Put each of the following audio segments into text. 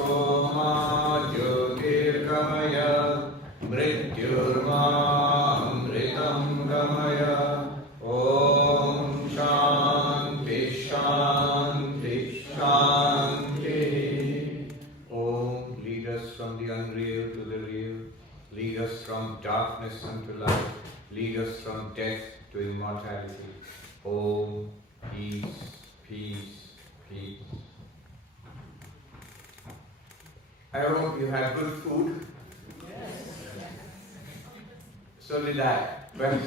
Tamasoma Jyotirgamaya Mrityurma Amritam Gamaya. Om Shanti Shanti Shanti. Om, lead us from the unreal to the real. Lead us from darkness unto light. Lead us from death to immortality. Om, peace, peace, peace. I hope you had good food. So did I. But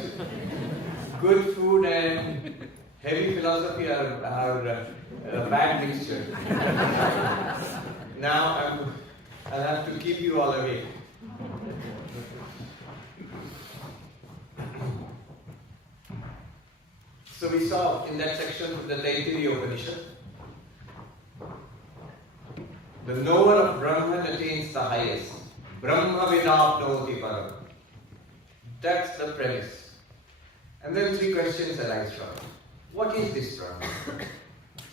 good food and heavy philosophy are a bad mixture. Now I'll have to keep you all awake. So we saw in that section of the Taittiriya Upanishad, the knower of Brahman attains the highest. Brahma vidapnoti param. That's the premise. And then three questions arise from it. What is this Brahman?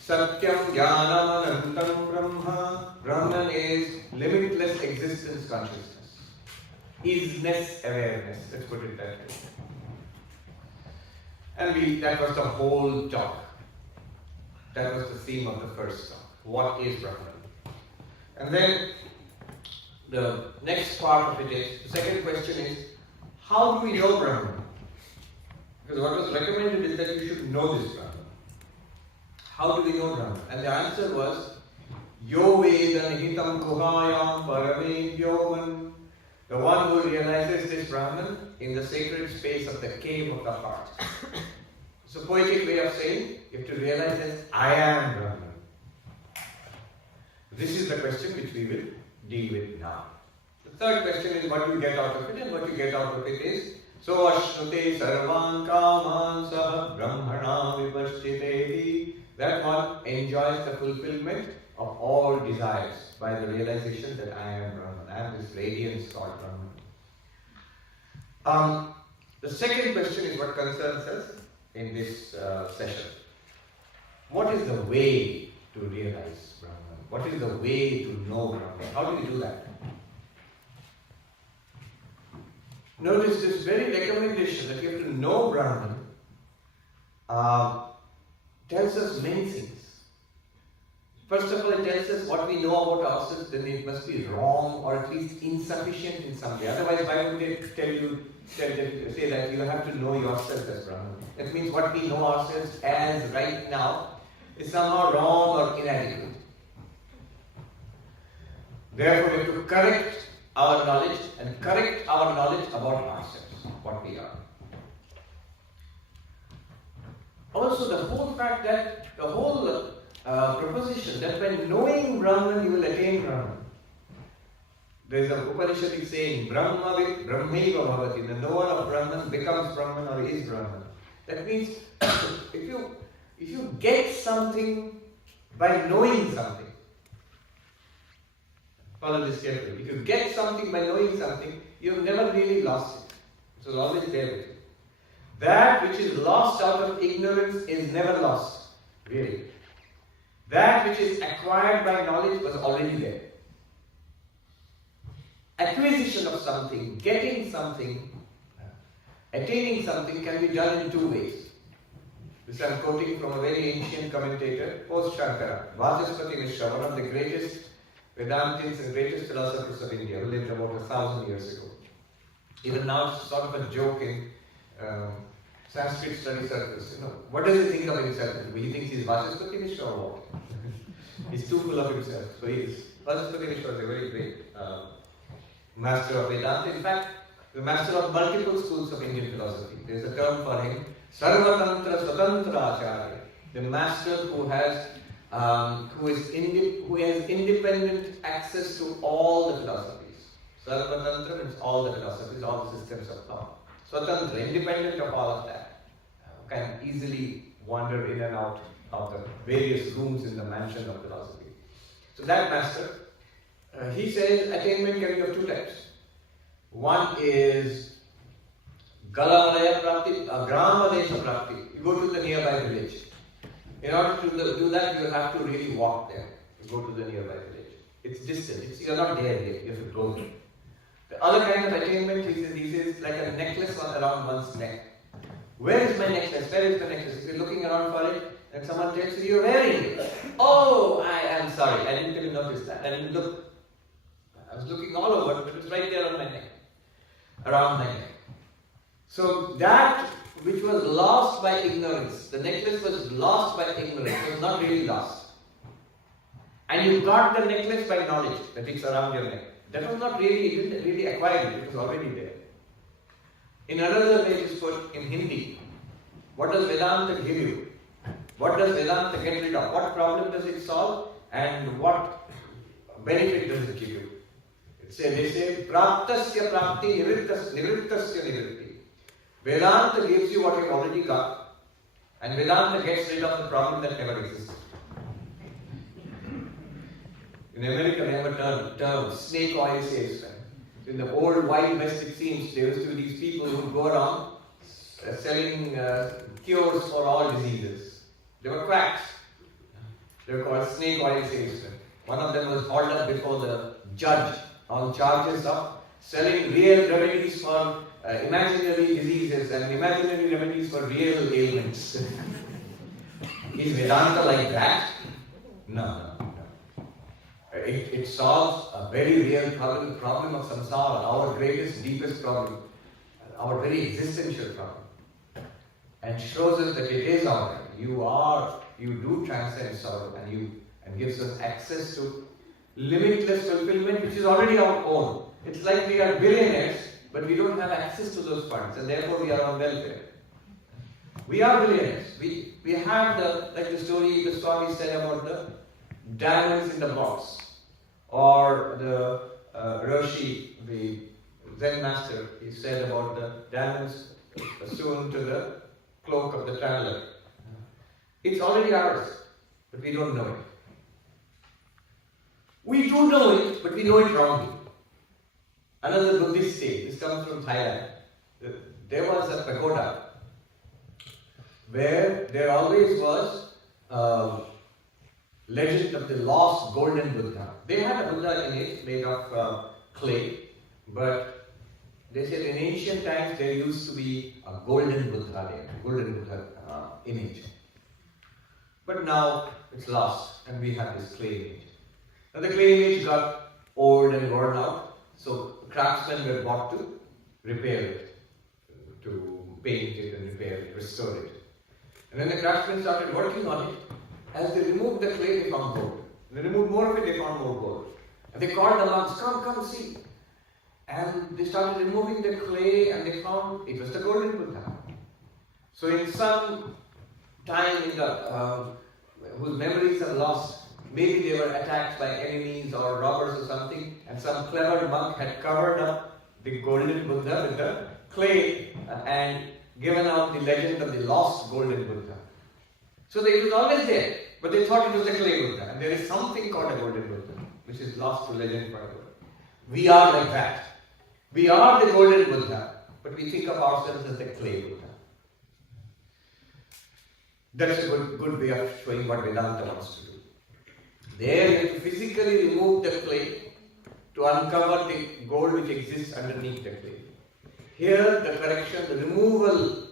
Satyam jnanam anantam brahma. Brahman is limitless existence consciousness. Isness awareness. Let's put it that way. And that was the whole talk. That was the theme of the first talk. What is Brahman? And then the next part of it is, the second question is, how do we know Brahman? Because what was recommended is that you should know this Brahman. How do we know Brahman? And the answer was, Yo Veda Nihitam Guhayam Parame Vyoman. The one who realizes this Brahman in the sacred space of the cave of the heart. It's a poetic way of saying, you have to realize that I am Brahman. This is the question which we will deal with now. The third question is what you get out of it, and what you get out of it is So ashnute sarvan kaman sah brahmana vipashchitehi. That one enjoys the fulfillment of all desires by the realization that I am Brahman. I am this radiance called Brahman. The second question is what concerns us in this session. What is the way to realize Brahman? What is the way to know Brahman? How do we do that? Notice this very recommendation that you have to know Brahman tells us many things. First of all, it tells us what we know about ourselves, then it must be wrong or at least insufficient in some way. Otherwise, why would they say that you have to know yourself as Brahman? That means what we know ourselves as right now is somehow wrong or inadequate. Therefore, we have to correct our knowledge and correct our knowledge about ourselves, what we are. Also, the whole fact that the whole proposition that by knowing Brahman you will attain Brahman. There is an Upanishadic saying, Brahmaiva bhavati, the knower of Brahman becomes Brahman or is Brahman. That means if you get something by knowing something, follow this carefully. If you get something by knowing something, you have never really lost it. It was always there with you. That which is lost out of ignorance is never lost, really. That which is acquired by knowledge was already there. Acquisition of something, getting something, attaining something can be done in two ways. This I am quoting from a very ancient commentator, post-Shankara, Vajaspati Mishra, one of the greatest Vedantins and greatest philosophers of India, who lived about 1,000 years ago. Even now it's sort of a joke in Sanskrit study circles. What does he think of himself? He thinks he's Vajaspati Mishra or what? He's too full of himself. So he is. Vajaspati Mishra is a very great master of Vedanta. In fact, the master of multiple schools of Indian philosophy. There is a term for him, Sarvatantra Swatantra Acharya, the master who has independent access to all the philosophies. Sarvatantra means all the philosophies, all the systems of thought. Swatantra, independent of all of that, can easily wander in and out of the various rooms in the mansion of philosophy. So that master, he says attainment can be of two types. One is Galamalaya Prapti, Gramadesha Prapti. You go to the nearby village. In order to do that, you have to really walk there. You go to the nearby village. It's distant. You're not there yet. You have to go there. The other kind of attainment is like a necklace around one's neck. Where is my necklace? Where is the necklace? If you're looking around for it, and someone tells you you're wearing it. Oh, I am sorry. I didn't even notice that. I didn't look. I was looking all over, but it was right there on my neck. Around my neck. So that which was lost by ignorance, the necklace was lost by ignorance, it was not really lost. And you got the necklace by knowledge that it's around your neck. That was not really, you didn't really acquire it, it was already there. In another way it is put in Hindi, what does Vedanta give you? What does Vedanta get rid of? What problem does it solve? And what benefit does it give you? They say, Praptasya prapti nivrittasya nivritti. Vedanta gives you what you've already got, and Vedanta gets rid of the problem that never existed. In America, they have a term snake oil salesman. In the old Wild West, it seems, there used to be these people who go around selling cures for all diseases. They were quacks. They were called snake oil salesmen. One of them was hauled up before the judge on charges of selling real remedies for imaginary diseases and imaginary remedies for real ailments. Is Vedanta like that? No. It solves a very real problem, the problem of samsara, our greatest, deepest problem, our very existential problem. And shows us that it is alright. You do transcend sorrow, and gives us access to limitless fulfillment, which is already our own. It's like we are billionaires, but we don't have access to those funds, and therefore we are on welfare. We are billionaires. We have like the story the Swami said about the diamonds in the box, or the Roshi, the Zen master, he said about the diamonds sewn to the cloak of the traveler. It's already ours, but we don't know it. We do know it, but we know it wrongly. Another Buddhist state, this comes from Thailand. There was a pagoda where there always was legend of the lost golden Buddha. They had a Buddha image made of clay, but they said in ancient times there used to be a golden Buddha there, golden Buddha image. But now it's lost, and we have this clay image. Now the clay image got old and worn out, so craftsmen were bought to repair it, to paint it and repair it, restore it. And when the craftsmen started working on it, as they removed the clay, they found gold. And they removed more of it, they found more gold. And they called the monks, come see. And they started removing the clay, and they found it was the golden Buddha. So in some time in the whose memories are lost, maybe they were attacked by enemies or robbers or something, and some clever monk had covered up the golden Buddha with the clay and given out the legend of the lost golden Buddha. So it was always there, but they thought it was the clay Buddha, and there is something called a golden Buddha, which is lost to legend forever. We are like that. We are the golden Buddha, but we think of ourselves as the clay Buddha. That's a good way of showing what Vedanta wants to do. There you have to physically remove the clay to uncover the gold which exists underneath the clay. Here the correction, the removal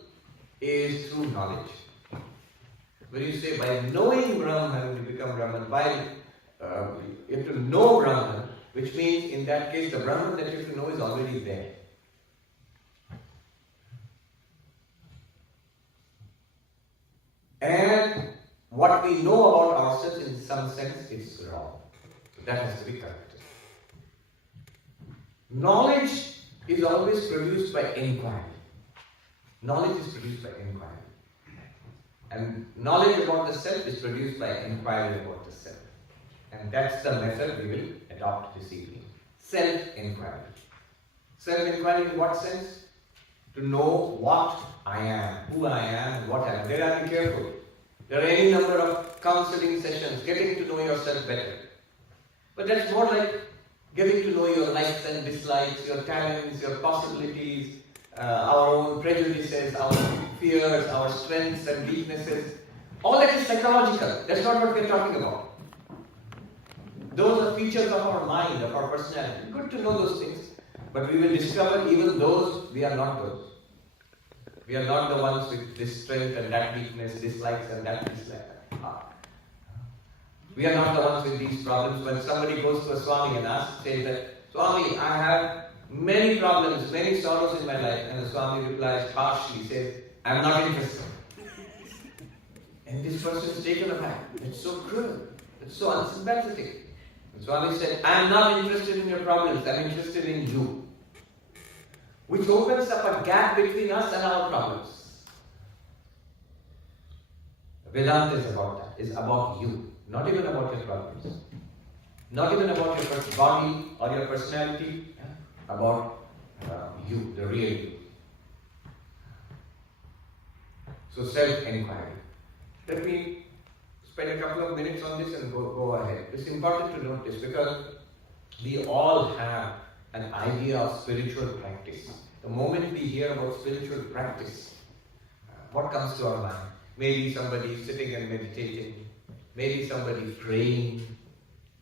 is through knowledge. When you say by knowing Brahman you become Brahman, you have to know Brahman, which means in that case the Brahman that you have to know is already there. And what we know about ourselves in some sense is wrong. So that has to be corrected. Knowledge is always produced by inquiry. Knowledge is produced by inquiry. And knowledge about the self is produced by inquiry about the self. And that's the method we will adopt this evening. Self-enquiry. Self-enquiry in what sense? To know what I am, who I am, and what I am. There are, be careful. There are any number of counseling sessions, getting to know yourself better. But that's more like getting to know your likes and dislikes, your talents, your possibilities, our own prejudices, our fears, our strengths and weaknesses. All that is psychological. That's not what we're talking about. Those are features of our mind, of our personality. Good to know those things. But we will discover even those, we are not those. We are not the ones with this strength and that weakness, dislikes and that dislike. We are not the ones with these problems. When somebody goes to a Swami and says that, Swami, I have many problems, many sorrows in my life. And the Swami replies harshly, says, I am not interested. And this person is taken aback. It's so cruel. It's so unsympathetic. And Swami said, I am not interested in your problems. I am interested in you. Which opens up a gap between us and our problems. Vedanta is about that. It's about you. Not even about your problems. Not even about your body or your personality. About you, the real you. So self-enquiry. Let me spend a couple of minutes on this and go ahead. It's important to note this because we all have an idea of spiritual practice. The moment we hear about spiritual practice, what comes to our mind? Maybe somebody sitting and meditating, maybe somebody praying,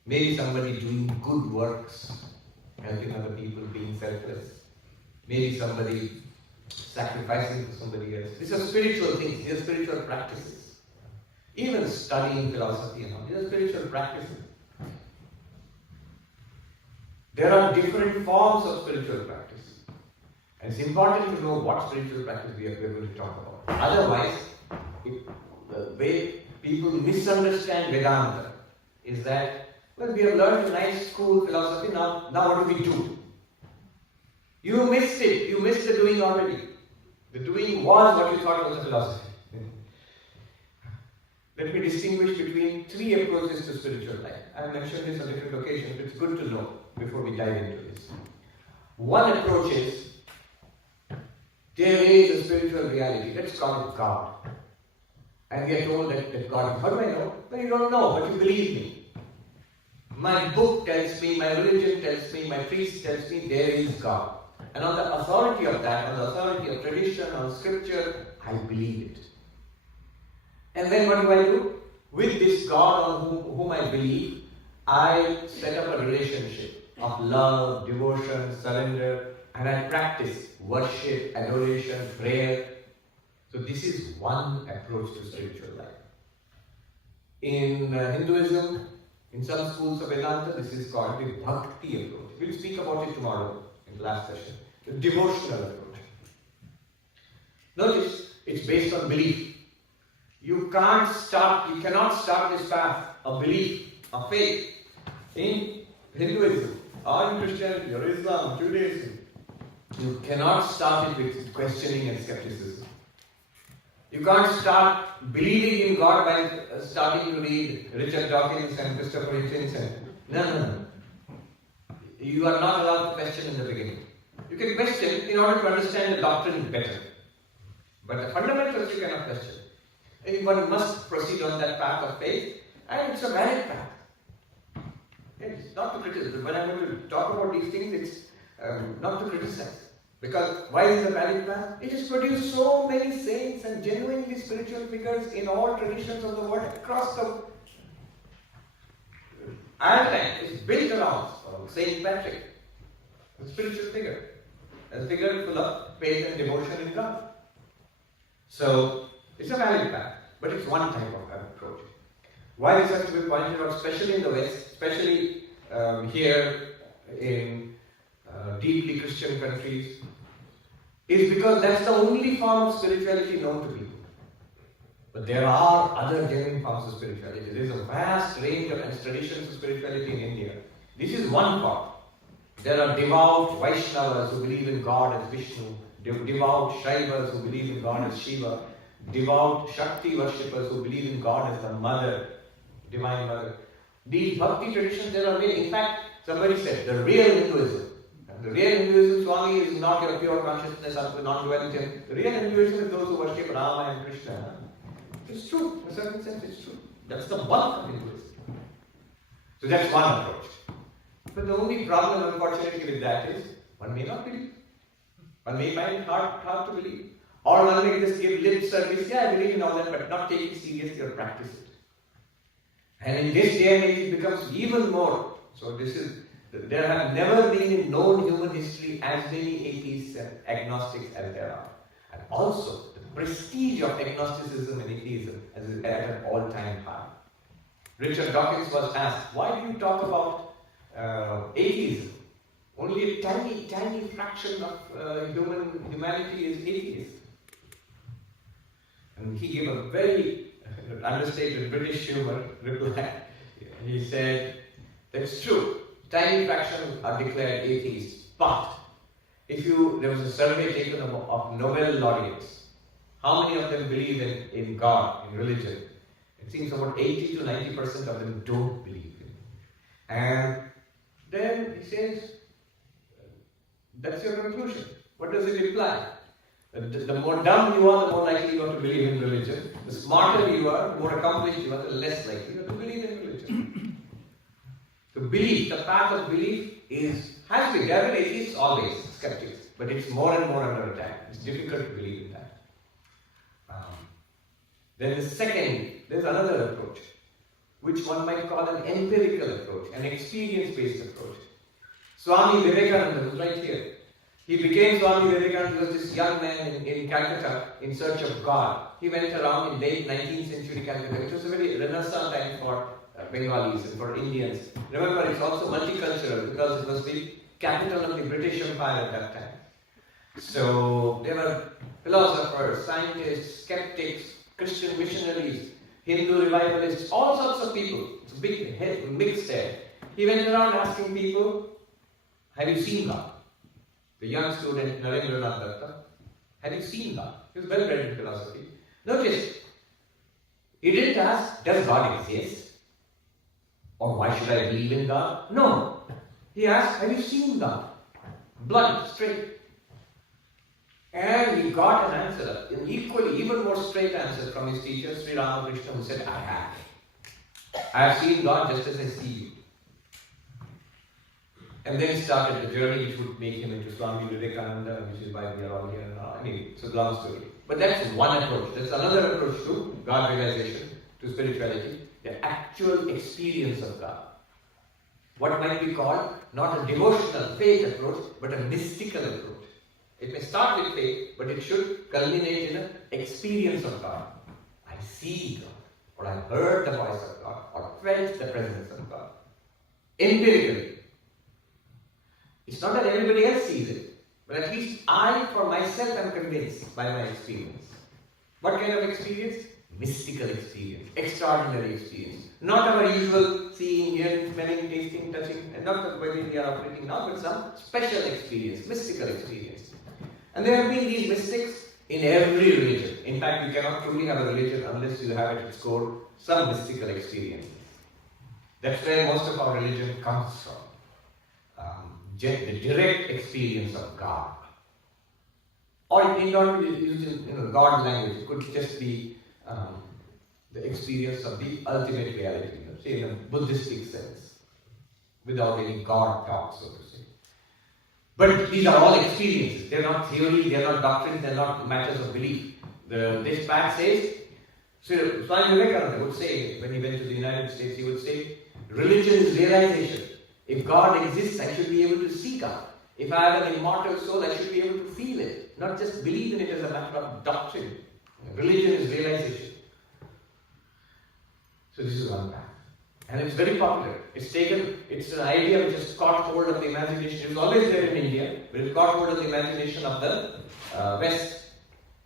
maybe somebody doing good works, helping other people, being selfless, maybe somebody sacrificing for somebody else. These are spiritual things, these are spiritual practices. Even studying philosophy and all, these are spiritual practices. There are different forms of spiritual practice. And it's important to know what spiritual practice we are going to talk about. Otherwise, the way people misunderstand Vedanta is that, well, we have learned a nice school philosophy, now what do we do? You missed it. You missed the doing already. The doing was what you thought was a philosophy. Let me distinguish between three approaches to spiritual life. I have mentioned this on different occasions, but it's good to know before we dive into this. One approach is, there is a spiritual reality. Let's call it God. And we are told that God, how do I know? Well, you don't know, but you believe me. My book tells me, my religion tells me, my priest tells me there is God. And on the authority of that, on the authority of tradition, on scripture, I believe it. And then what do? With this God on whom I believe, I set up a relationship of love, devotion, surrender, and I practice worship, adoration, prayer. So this is one approach to spiritual life. In Hinduism, in some schools of Vedanta, this is called the bhakti approach. We'll speak about it tomorrow in the last session. The devotional approach. Notice, it's based on belief. You cannot start this path of belief, of faith in Hinduism, or in Christianity, or Islam, Judaism. You cannot start it with questioning and skepticism. You can't start believing in God by starting to read Richard Dawkins and Christopher Hitchens. No. You are not allowed to question in the beginning. You can question in order to understand the doctrine better. But the fundamentals you cannot question. One must proceed on that path of faith, and it's a valid path. It's not to criticize. When I'm going to talk about these things, it's not to criticize. Because why is it a valid path? It has produced so many saints and genuinely spiritual figures in all traditions of the world across the Ireland is built around Saint Patrick, a spiritual figure, a figure full of faith and devotion in God. So it's a valid path, but it's one type of approach. Why this has to be pointed out, especially in the West, especially here in deeply Christian countries, is because that's the only form of spirituality known to people. But there are other genuine forms of spirituality. There is a vast range of traditions of spirituality in India. This is one form. There are devout Vaishnavas who believe in God as Vishnu, devout Shaivas who believe in God as Shiva, devout Shakti worshippers who believe in God as the Mother, Divine Mother. These bhakti traditions, there are many. In fact, somebody said, the real Hinduism, Swami, is not your pure consciousness of non-duality. The real Hinduism is those who worship Rama and Krishna. It's true, in a certain sense it's true. That's the bulk of Hinduism. So that's one approach. But the only problem, unfortunately, with that is, one may not believe. One may find it hard to believe. Or one may just give lip service, yeah, I believe in all that, but not take it seriously or practice it. And in this day and age it becomes even more. So there have never been in known human history as many atheists and agnostics as there are. And also, the prestige of agnosticism and atheism is at an all-time high. Richard Dawkins was asked, why do you talk about atheism? Only a tiny, tiny fraction of humanity is atheist. And he gave a very understated British humor reply. He said, that's true, tiny fraction are declared atheists, but there was a survey taken of Nobel laureates, how many of them believe in God, in religion? It seems about 80 to 90% of them don't believe in it. And then he says, that's your conclusion. What does it imply? The more dumb you are, the more likely you are to believe in religion. The smarter you are, the more accomplished you are, the less likely you are to believe in religion. So belief, the path of belief has been, there have been atheists always, skeptics, but it's more and more under attack. It's difficult to believe in that. Then there's another approach, which one might call an empirical approach, an experience-based approach. Swami Vivekananda was right here. He became Swami Vivekananda. He was this young man in Calcutta in search of God. He went around in late 19th century Calcutta, which was a very renaissance time for Bengalis and for Indians. Remember, it's also multicultural because it was the capital of the British Empire at that time. So there were philosophers, scientists, skeptics, Christian missionaries, Hindu revivalists, all sorts of people. It's a big mixed head. He went around asking people, have you seen God? The young student Narendra Nath Datta, have you seen God? He was well read in philosophy. Notice, he didn't ask, does God exist? Or why should I believe in God? No. He asked, have you seen God? Blunt, straight. And he got an answer, an even more straight answer from his teacher, Sri Ramakrishna, who said, I have. I have seen God just as I see you. And then started the journey which would make him into Swami Vivekananda, which is why we are all here now. I mean, it's a long story. But that's one approach. There's another approach to God realization, to spirituality, the actual experience of God. What might be called not a devotional faith approach, but a mystical approach. It may start with faith, but it should culminate in an experience of God. I see God, or I heard the voice of God, or felt the presence of God. Empirically. It's not that everybody else sees it, but at least I, for myself, am convinced by my experience. What kind of experience? Mystical experience, extraordinary experience. Not our usual seeing, hearing, smelling, tasting, touching, and not the way we are operating now, but some special experience, mystical experience. And there have been these mystics in every religion. In fact, you cannot truly have a religion unless you have at its core some mystical experience. That's where most of our religion comes from. The direct experience of God. Or it need not be used in God language. It could just be the experience of the ultimate reality, say in a Buddhistic sense, without any God talk, so to say. But these are all experiences. They are not theory, they are not doctrines, they are not matters of belief. This path says, so Swami Vivekananda would say, when he went to the United States, he would say, religion is realization. If God exists, I should be able to see God. If I have an immortal soul, I should be able to feel it, not just believe in it as a matter of doctrine. Religion is realization. So this is one path. And it's very popular. It's an idea which has caught hold of the imagination. It was always there in India, but it caught hold of the imagination of the West.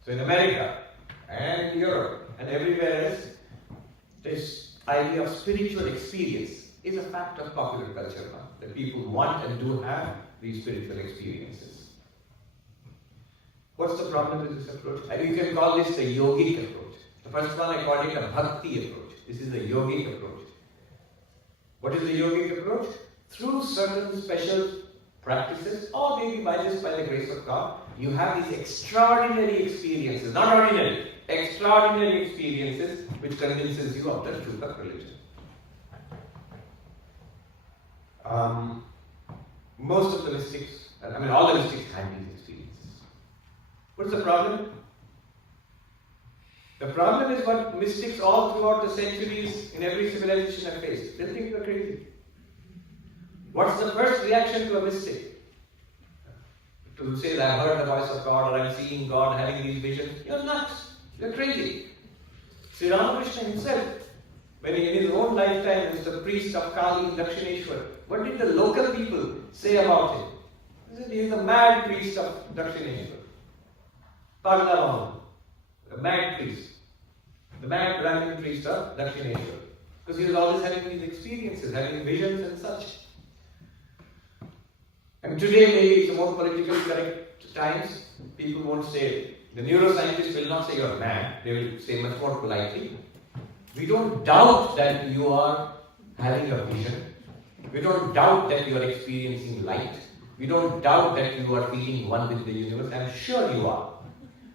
So in America and Europe and everywhere else, this idea of spiritual experience is a fact of popular culture now. That people want and do have these spiritual experiences. What's the problem with this approach? You can call this the yogic approach. The first one I called it a bhakti approach. This is the yogic approach. What is the yogic approach? Through certain special practices, or maybe by the grace of God, you have these extraordinary experiences, not ordinary, extraordinary experiences which convinces you of the truth of religion. Most of the mystics, all the mystics had these experiences. What's the problem? The problem is what mystics all throughout the centuries in every civilization have faced. They think you're crazy. What's the first reaction to a mystic? To say that I heard the voice of God, or I'm seeing God, having these visions. You're nuts. You're crazy. Sri Ramakrishna himself, when he in his own lifetime was the priest of Kali in Dakshineshwar, what did the local people say about him? He said, he is the mad priest of Dakshineshwar. Pagla, the mad priest. The mad Brahmin priest of Dakshineshwar. Because he was always having these experiences, having visions and such. And today maybe it's a more politically correct times, people won't say, the neuroscientists will not say you're mad, they will say much more politely. We don't doubt that you are having a vision. We don't doubt that you are experiencing light. We don't doubt that you are feeling one with the universe. I'm sure you are.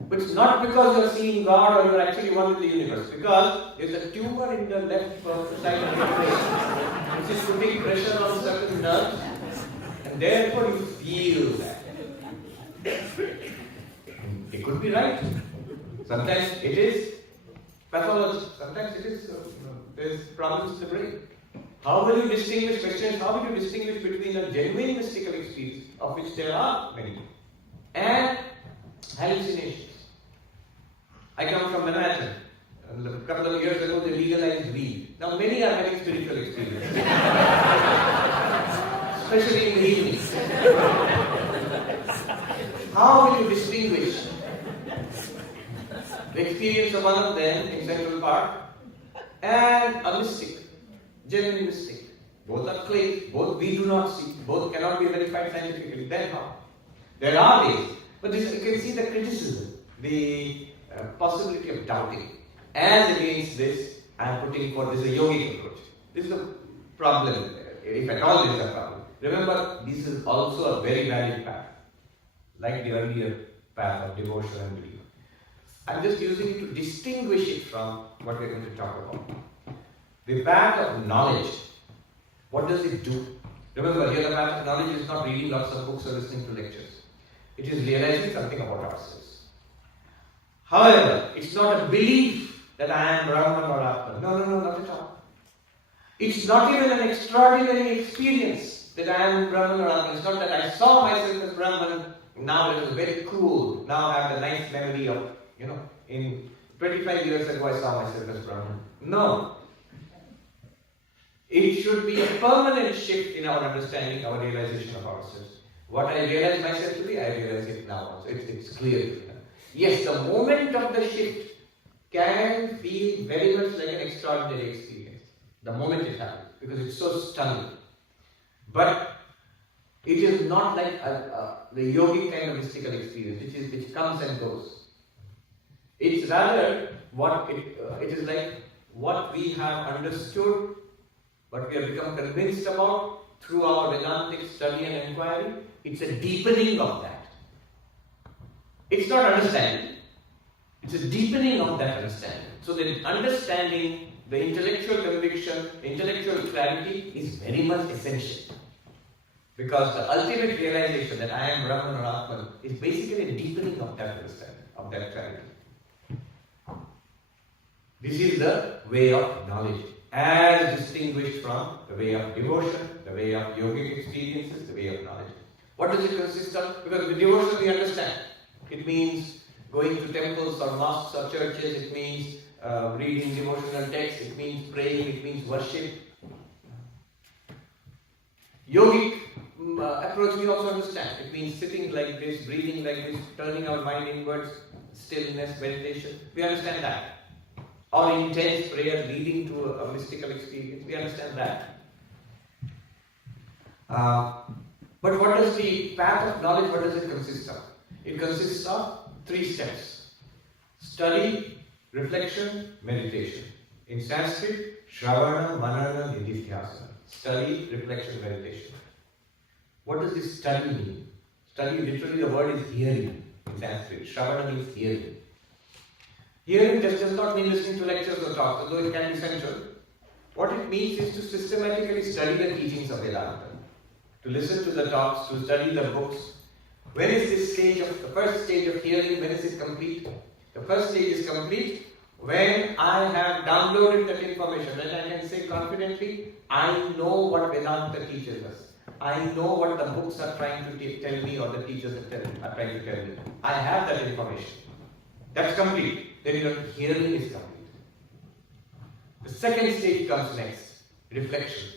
But it's not because you're seeing God or you're actually one with the universe. Because there's a tumor in the left side of your brain which is putting pressure on certain nerves. And therefore you feel that. It could be right. Sometimes it is pathology. Sometimes it is, there's problems in the brain. How will you distinguish questions? How will you distinguish between a genuine mystical experience, of which there are many, and hallucinations? I come from Manhattan. A couple of years ago, they legalized weed. Now, many are having spiritual experiences, especially in the evening. How will you distinguish the experience of one of them in Central Park and a mystic, genuine mystic? Both are claims, both we do not see, both cannot be verified scientifically. Then how? There are ways, but this, you can see the criticism, the possibility of doubting. As against this, I am putting forth this a yogic approach. This is a problem, if at all there is a problem. Remember, this is also a very valid path, like the earlier path of devotion and belief. I'm just using it to distinguish it from what we're going to talk about. The path of knowledge, what does it do? Remember, here the path of knowledge is not reading lots of books or listening to lectures. It is realizing something about ourselves. However, it's not a belief that I am Brahman or Atman. No, not at all. It's not even an extraordinary experience that I am Brahman or Atman. It's not that I saw myself as Brahman, now it is very cool. Now I have the nice memory of, in 25 years ago I saw myself as Brahman. No. It should be a permanent shift in our understanding, our realization of ourselves. What I realize myself to be, I realize it now also. It's clear. Yes, the moment of the shift can feel very much like an extraordinary experience. The moment it happens, because it's so stunning. But it is not like the yogic kind of mystical experience, which comes and goes. It's rather what it is like what we have understood, what we have become convinced about through our Vedantic study and inquiry. It's a deepening of that. It's not understanding. It's a deepening of that understanding. So the understanding, the intellectual conviction, intellectual clarity is very much essential. Because the ultimate realization that I am Brahman or Atman is basically a deepening of that understanding, of that clarity. This is the way of knowledge, as distinguished from the way of devotion, the way of yogic experiences, the way of knowledge. What does it consist of? Because with devotion we understand. It means going to temples or mosques or churches, it means reading devotional texts, it means praying, it means worship. Yogic approach we also understand. It means sitting like this, breathing like this, turning our mind inwards, stillness, meditation. We understand that. Or intense prayer leading to a mystical experience. We understand that. But what does the path of knowledge, what does it consist of? It consists of 3 steps. Study, reflection, meditation. In Sanskrit, Shravana, Manana, Nididhyasana. Study, reflection, meditation. What does this study mean? Study, literally the word is hearing in Sanskrit. Shravana means hearing. Hearing just does not mean listening to lectures or talks, although it can be central. What it means is to systematically study the teachings of Vedanta. To listen to the talks, to study the books. When is this stage of, the first stage of hearing, when is it complete? The first stage is complete When I have downloaded that information, then I can say confidently, I know what Vedanta teaches us. I know what the books are trying to tell me, or the teachers are trying to tell me. I have that information. That's complete. Then your hearing is complete. The second stage comes next, reflection.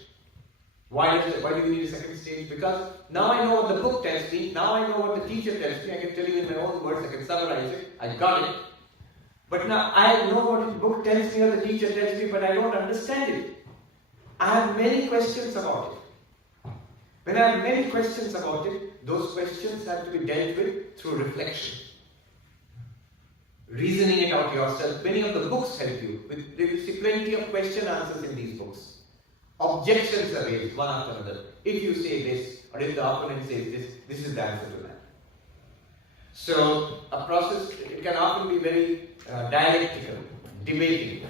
Why do we need a second stage? Because now I know what the book tells me, now I know what the teacher tells me, I can tell you in my own words, I can summarize it, I got it. But now I know what the book tells me or the teacher tells me, but I don't understand it. I have many questions about it. When I have many questions about it, those questions have to be dealt with through reflection. Reasoning it out yourself. Many of the books help you. There will see plenty of question answers in these books. Objections are raised one after another. If you say this, or if the opponent says this, this is the answer to that. So, a process, it can often be very dialectical, debating.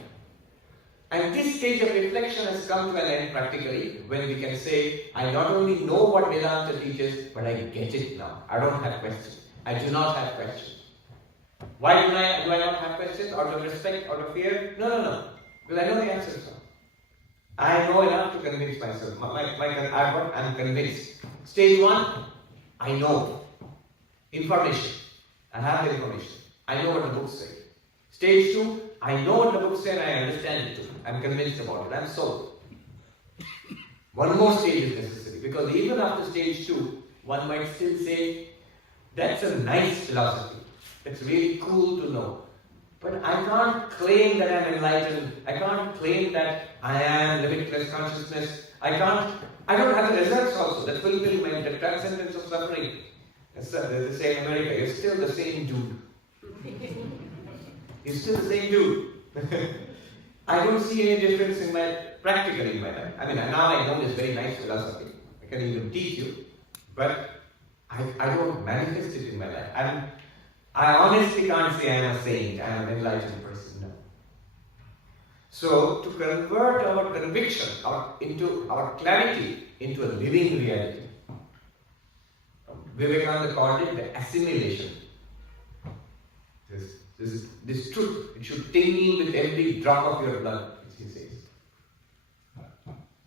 And this stage of reflection has come to an end practically when we can say, I not only know what Vedanta teaches, but I get it now. I don't have questions. I do not have questions. Why do I not have questions? Out of respect, out of fear? No. Because I know the answers now. I know enough to convince myself. I'm convinced. Stage 1, I know. Information. I have the information. I know what the books say. Stage 2, I know what the books say and I understand it too. I'm convinced about it. I'm sold. One more stage is necessary, because even after stage 2, one might still say, that's a nice philosophy. It's really cool to know. But I can't claim that I'm enlightened. I can't claim that I am limitless consciousness. I don't have the results also. The fulfillment, the transcendence of suffering. They say in America, you're still the same dude. You're still the same dude. I don't see any difference practically in my life. I mean, now I know this very nice philosophy. I can even teach you. But I don't manifest it in my life. I honestly can't say I am a saint, I am an enlightened person. No. So, to convert our conviction, our clarity into a living reality, Vivekananda called it the assimilation. This truth, it should tingle with every drop of your blood, he says.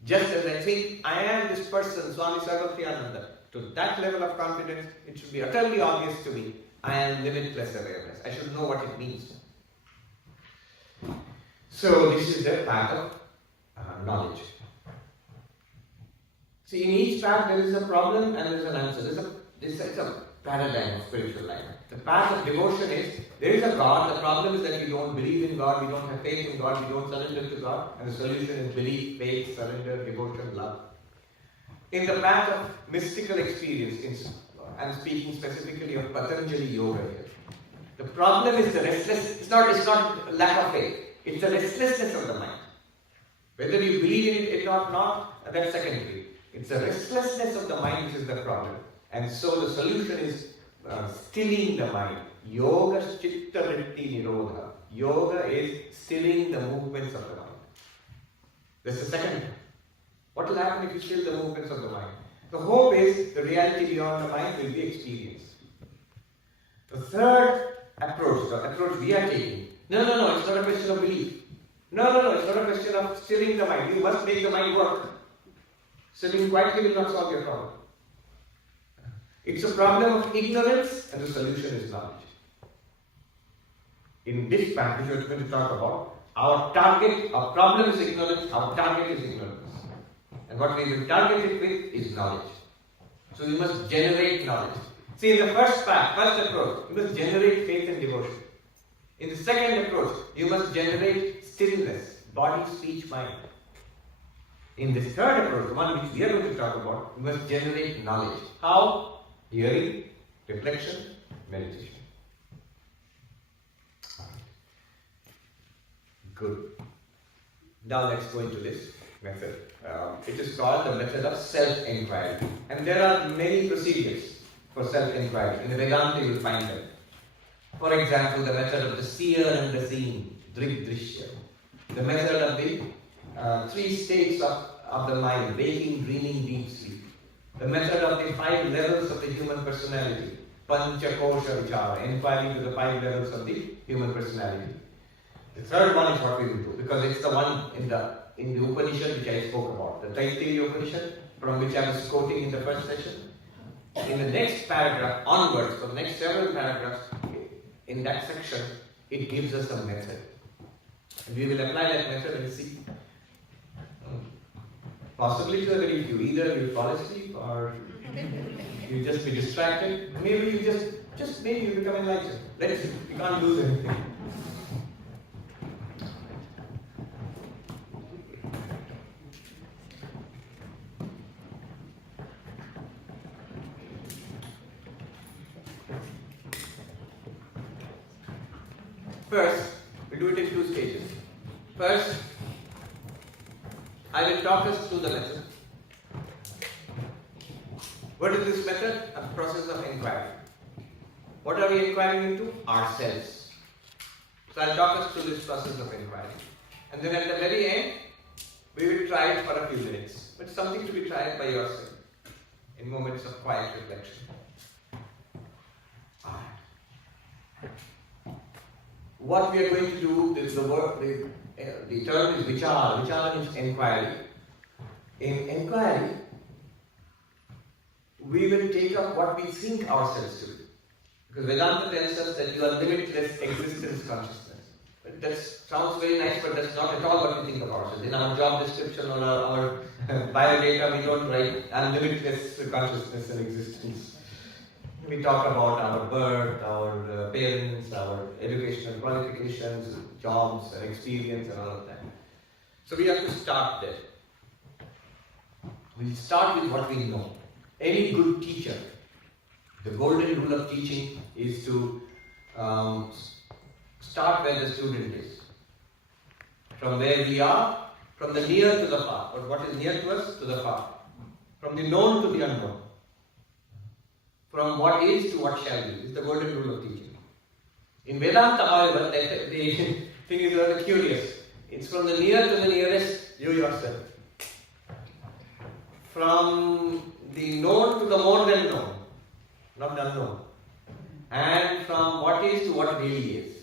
Just as I think I am this person, Swami Sarvapriyananda, to that level of confidence, it should be utterly obvious to me. I am limitless awareness. I should know what it means. So this is the path of knowledge. See, in each path there is a problem and there is an answer. It's a paradigm of spiritual life. The path of devotion is, there is a God. The problem is that we don't believe in God, we don't have faith in God, we don't surrender to God. And the solution is belief, faith, surrender, devotion, love. In the path of mystical experience, I'm speaking specifically of Patanjali Yoga here. The problem is the restlessness. It's not lack of faith. It's the restlessness of the mind. Whether you believe in it or not, that's secondary. It's the restlessness of the mind which is the problem. And so the solution is stilling the mind. Yoga chitta vritti nirodha. Yoga is stilling the movements of the mind. That's the second one. What will happen if you still the movements of the mind? The hope is the reality beyond the mind will be experienced. The third approach, the approach we are taking, no, it's not a question of belief. No, it's not a question of stilling the mind. You must make the mind work. Sitting quietly will not solve your problem. It's a problem of ignorance and the solution is knowledge. In this path, which we are going to talk about, our problem is ignorance, our target is ignorance. And what we will target it with is knowledge. So we must generate knowledge. See, in the first approach, you must generate faith and devotion. In the second approach, you must generate stillness, body, speech, mind. In this third approach, the one which we are going to talk about, you must generate knowledge. How? Hearing, reflection, meditation. Good. Now let's go into this method. It is called the method of self-enquiry. And there are many procedures for self-enquiry. In the Vedanta you will find them. For example, the method of the seer and the seen, drishya. The method of the 3 states of the mind, waking, dreaming, deep sleep. The method of the 5 levels of the human personality, pancha kosha vichara, inquiry into the 5 levels of the human personality. The third one is what we will do, because it's the one in the Upanishad which I spoke about, the Taittiriya Upanishad, from which I was quoting in the first session. In the next paragraph onwards, for the next several paragraphs, in that section, it gives us a method. And we will apply that method and see. Possibly to a very few. Either you fall asleep or you just be distracted. Maybe you just maybe you become enlightened. Let's see. We can't lose anything. First, we do it in two stages. First, I will talk us through the method. What is this method? A process of inquiry. What are we inquiring into? Ourselves. So I'll talk us through this process of inquiry. And then at the very end, we will try it for a few minutes. But something to be tried by yourself in moments of quiet reflection. What we are going to do is the term is vichara. Vichara means inquiry. In inquiry, we will take up what we think ourselves to be. Because Vedanta tells us that you are limitless existence consciousness. But that sounds very nice, but that's not at all what we think of ourselves. In our job description or our biodata, we don't write limitless consciousness and existence. We talk about our birth, our parents, our educational qualifications, jobs, and experience, and all of that. So we have to start there. We start with what we know. Any good teacher, the golden rule of teaching is to start where the student is. From where we are, from the near to the far. But what is near to us? To the far. From the known to the unknown. From what is to what shall be. This is the golden rule of teaching. In Vedanta, however, the thing is rather curious. It's from the near to the nearest, you yourself. From the known to the more than known, not the unknown. And from what is to what really is.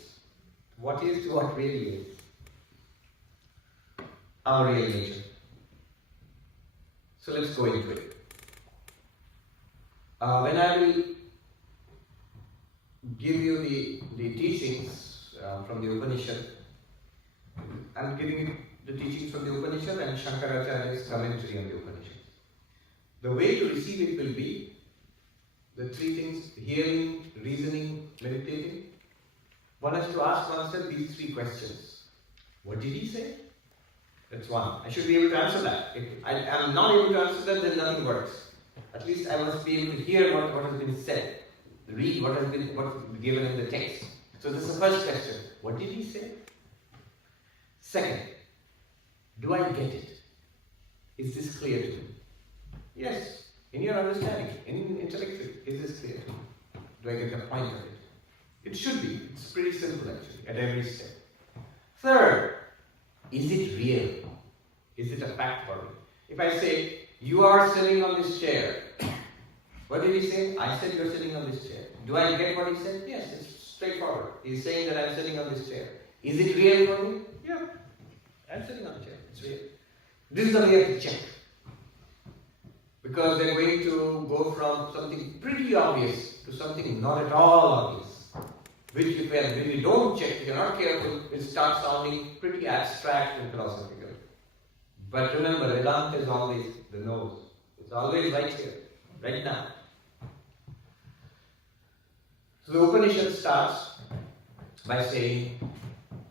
What is to what really is. Our real nature. So let's go into it. When I will give you the teachings from the Upanishad, I am giving you the teachings from the Upanishad and Shankaracharya's commentary on the Upanishad. The way to receive it will be the three things: hearing, reasoning, meditating. One has to ask oneself these three questions. What did he say? That's one. I should be able to answer that. If I am not able to answer that, then nothing works. At least I must be able to hear what has been said, read what has been given in the text. So this is the first question. What did he say? Second, do I get it? Is this clear to me? Yes, in your understanding, intellectually, is this clear to me? Do I get the point of it? It should be. It's pretty simple actually, at every step. Third, is it real? Is it a fact for me? If I say, you are sitting on this chair. What did he say? I said you're sitting on this chair. Do I get what he said? Yes, it's straightforward. He's saying that I'm sitting on this chair. Is it real for me? Yeah. I'm sitting on the chair. It's real. This is the way you have to check. Because they're going to go from something pretty obvious to something not at all obvious. Which if you don't check, if you're not careful, it starts sounding pretty abstract and philosophical. But remember, Vedanta is always the nose. It's always right here, right now. So the Upanishad starts by saying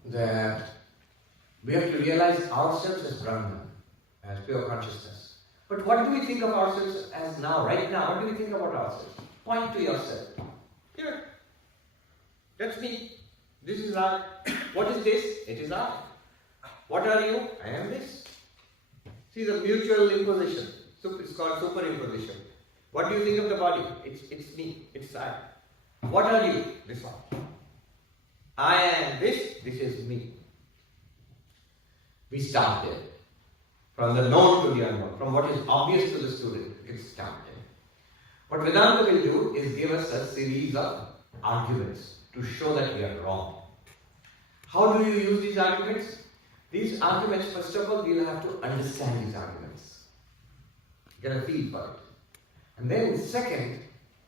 that we have to realize ourselves as Brahman, as pure consciousness. But what do we think of ourselves as now, right now? What do we think about ourselves? Point to yourself. Here. That's me. This is I. What is this? It is I. What are you? I am this. See the mutual imposition. It's called superimposition. What do you think of the body? It's me. It's I. What are you? This one. I am this. This is me. We start there. From the known to the unknown. From what is obvious to the student. We start there. What Vedanta will do is give us a series of arguments to show that we are wrong. How do you use these arguments? These arguments, first of all, we'll have to understand these arguments. Get a feel for it. And then second,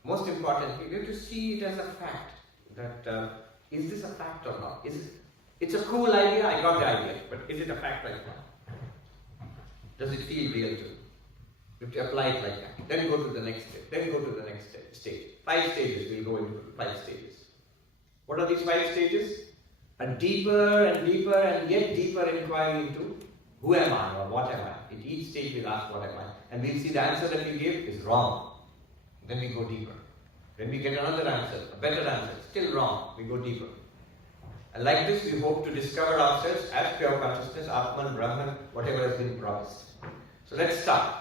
most importantly, we have to see it as a fact. That is this a fact or not? It's a cool idea, I got the idea, but is it a fact right now? Does it feel real to you? You have to apply it like that. Then go to the next step. Then go to the next stage. 5 stages, we'll go into 5 stages. What are these 5 stages? A deeper and deeper and yet deeper inquiry into who am I or what am I. At each stage we'll ask what am I. And we'll see the answer that we give is wrong. Then we go deeper. Then we get another answer, a better answer. Still wrong. We go deeper. And like this we hope to discover ourselves as pure consciousness, Atman, Brahman, whatever has been promised. So let's start.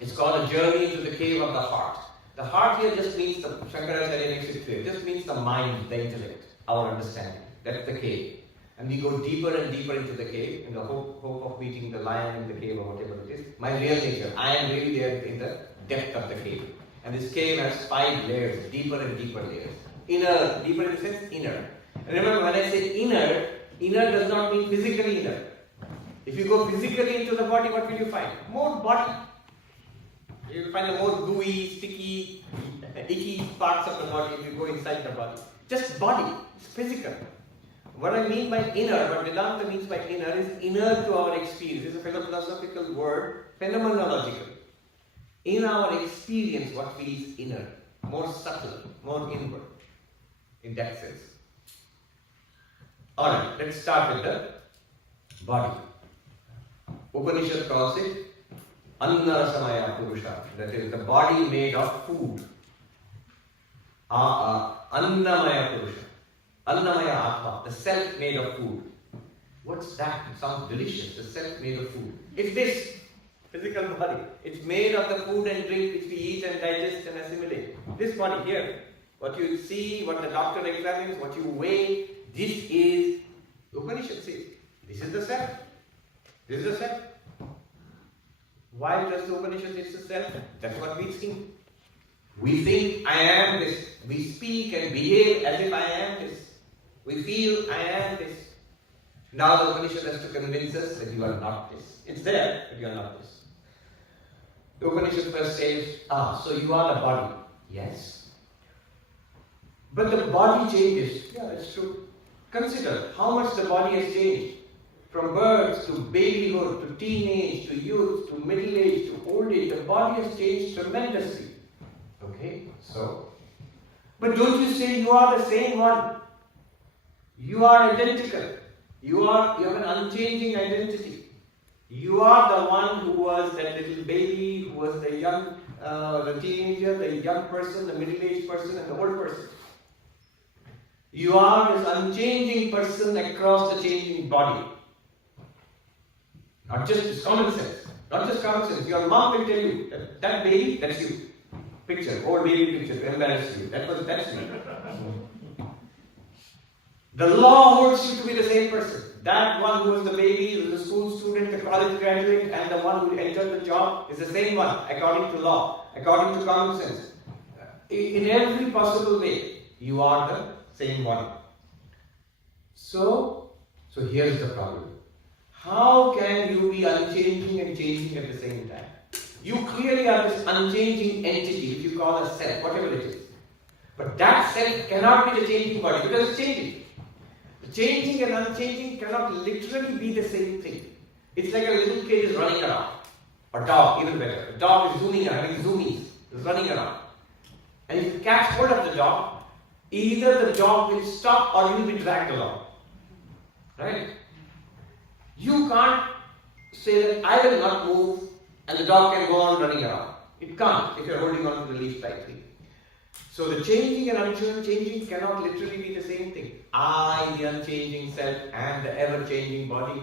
It's called a journey into the cave of the heart. The heart here just means, Shankaracharya makes it clear, just means the mind, the intellect, our understanding. That's the cave. And we go deeper and deeper into the cave in the hope of meeting the lion in the cave or whatever it is. My real nature, I am really there in the depth of the cave. And this cave has 5 layers, deeper and deeper layers. Inner, deeper in the sense inner. And remember when I say inner, inner does not mean physically inner. If you go physically into the body, what will you find? More body. You will find the more gooey, sticky, icky parts of the body if you go inside the body. Just body, it's physical. What I mean by inner, what Vedanta means by inner is inner to our experience. It's a philosophical word, phenomenological. In our experience, what feels inner, more subtle, more inward, in that sense. Alright, let's start with the body. Upanishad calls it Annarasamaya Purusha, that is the body made of food. Annamaya Purusha, Annamaya Atma, the self made of food. What's that? It sounds delicious, the self made of food. It's this physical body. It's made of the food and drink which we eat and digest and assimilate. This body here, what you see, what the doctor examines, what you weigh, this is, the Upanishad says, this is the self. This is the self. Why does the Upanishad say it's the self? That's what we think. We think I am this. We speak and behave as if I am this. We feel I am this. Now the Upanishad has to convince us that you are not this. It's there, but you are not this. The Upanishad first says, so you are the body. Yes. But the body changes. Yeah, that's true. Consider how much the body has changed. From birth to babyhood, to teenage, to youth, to middle age, to old age, the body has changed tremendously. Okay, so. But don't you say you are the same one? You are identical. You have an unchanging identity. You are the one who was that little baby, who was the young, the teenager, the young person, the middle-aged person, and the old person. You are this unchanging person across the changing body. Not just common sense. Not just common sense. Your mom will tell you that baby, that's you. Picture, old baby picture, to embarrass you. That's me. The law holds you to be the same person. That one who was the baby, the school student, the college graduate, and the one who entered the job is the same one, according to law, according to common sense. In every possible way, you are the same one. So here's the problem. How can you be unchanging and changing at the same time? You clearly are this unchanging entity, which you call a self, whatever it is. But that self cannot be the changing body because it's changing. The changing and unchanging cannot literally be the same thing. It's like a little kid is running around. A dog, even better. A dog is zooming around, having zoomies, is running around. And if you catch hold of the dog, either the dog will stop or you will be dragged along. Right? You can't say that I will not move and the dog can go on running around. It can't if you're holding on to the leash tightly. So the changing and unchanging cannot literally be the same thing. I, the unchanging self, and the ever-changing body.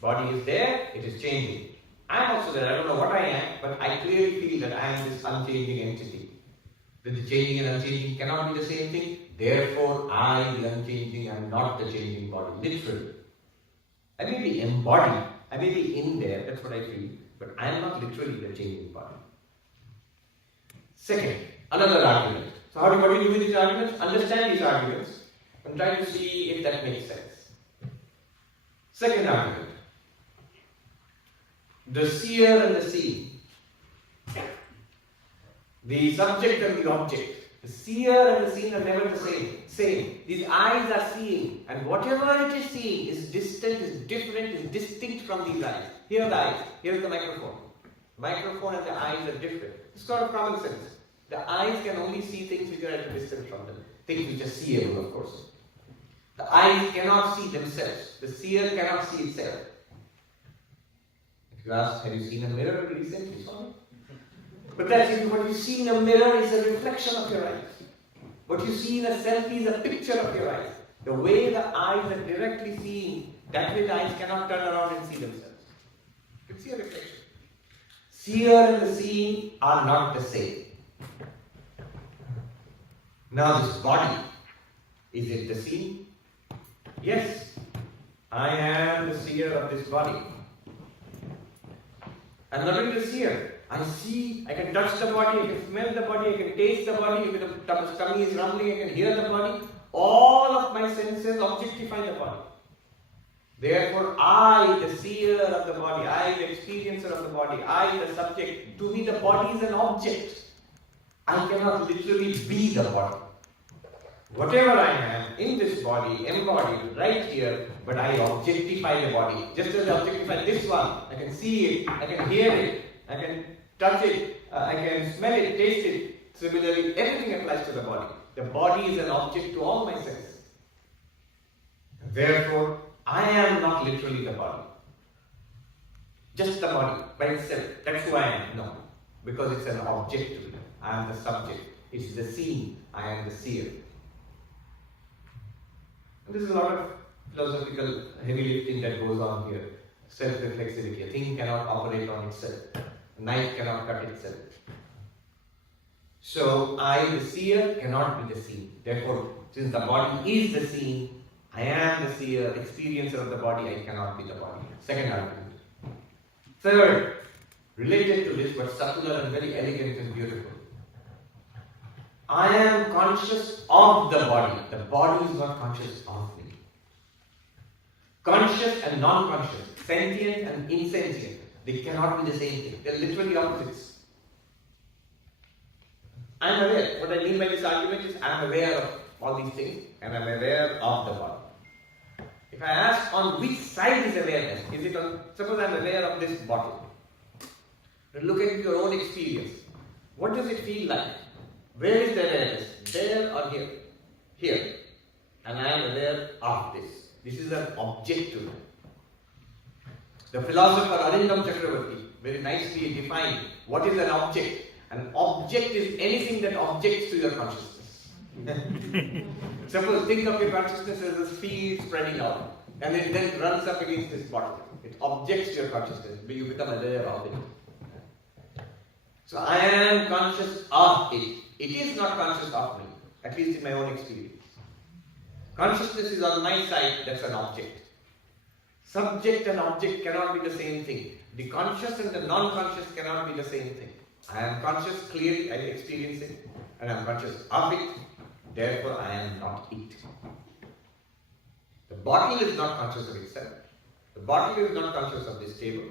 Body is there, it is changing. I am also there, I don't know what I am, but I clearly feel that I am this unchanging entity. That the changing and unchanging cannot be the same thing. Therefore, I, the unchanging, am not the changing body. Literally. I may be embodied, I may be in there, that's what I feel, but I am not literally the changing body. Second, another argument. So what do you do with these arguments? Understand these arguments and try to see if that makes sense. Second argument. The seer and the seen. The subject and the object. The seer and the seen are never the same. These eyes are seeing, and whatever it is seeing is distant, is different, is distinct from these eyes. Here are the eyes, here is the microphone. Microphone and the eyes are different. It's sort of common sense. The eyes can only see things which are at a distance from them. Things which are seeable, of course. The eyes cannot see themselves. The seer cannot see itself. If you ask, have you seen a mirror recently? But that's it. What you see in a mirror is a reflection of your eyes. What you see in a selfie is a picture of your eyes. The way the eyes are directly seeing, that way the eyes cannot turn around and see themselves. You can see a reflection. Seer and the seeing are not the same. Now this body, is it the seeing? Yes, I am the seer of this body. I'm not only the seer. I see, I can touch the body, I can smell the body, I can taste the body, if the tummy is rumbling, I can hear the body. All of my senses objectify the body. Therefore, I, the seer of the body, I, the experiencer of the body, I, the subject, to me the body is an object. I cannot literally be the body. Whatever I am in this body, embodied right here, but I objectify the body. Just as I objectify this one, I can see it, I can hear it, I can touch it, I can smell it, taste it. Similarly, everything applies to the body. The body is an object to all my senses. Therefore, I am not literally the body. Just the body by itself. That's who I am. No. Because it's an object to me. I am the subject. It's the seen. I am the seer. And there's a lot of philosophical heavy lifting that goes on here. Self-reflexivity. A thing cannot operate on itself. A knife cannot cut itself. So, I, the seer, cannot be the seen. Therefore, since the body is the seen, I am the seer, experiencer of the body, I cannot be the body. Second argument. Third, related to this but subtler and very elegant and beautiful. I am conscious of the body. The body is not conscious of me. Conscious and non-conscious, sentient and insentient, they cannot be the same thing. They are literally opposites. I am aware. What I mean by this argument is I am aware of all these things and I am aware of the body. If I ask on which side is awareness, is it on, suppose I am aware of this bottle. Look at your own experience. What does it feel like? Where is the awareness? There or here? Here. And I am aware of this. This is an object to me. The philosopher Arindam Chakravarti very nicely defined what is an object. An object is anything that objects to your consciousness. Suppose think of your consciousness as a field spreading out and it then runs up against this bottle. It objects to your consciousness, but you become aware of it. So I am conscious of it. It is not conscious of me, at least in my own experience. Consciousness is on my side, that's an object. Subject and object cannot be the same thing. The conscious and the non-conscious cannot be the same thing. I am conscious, clearly I experience it, and I am conscious of it, therefore I am not it. The bottle is not conscious of itself. The bottle is not conscious of this table.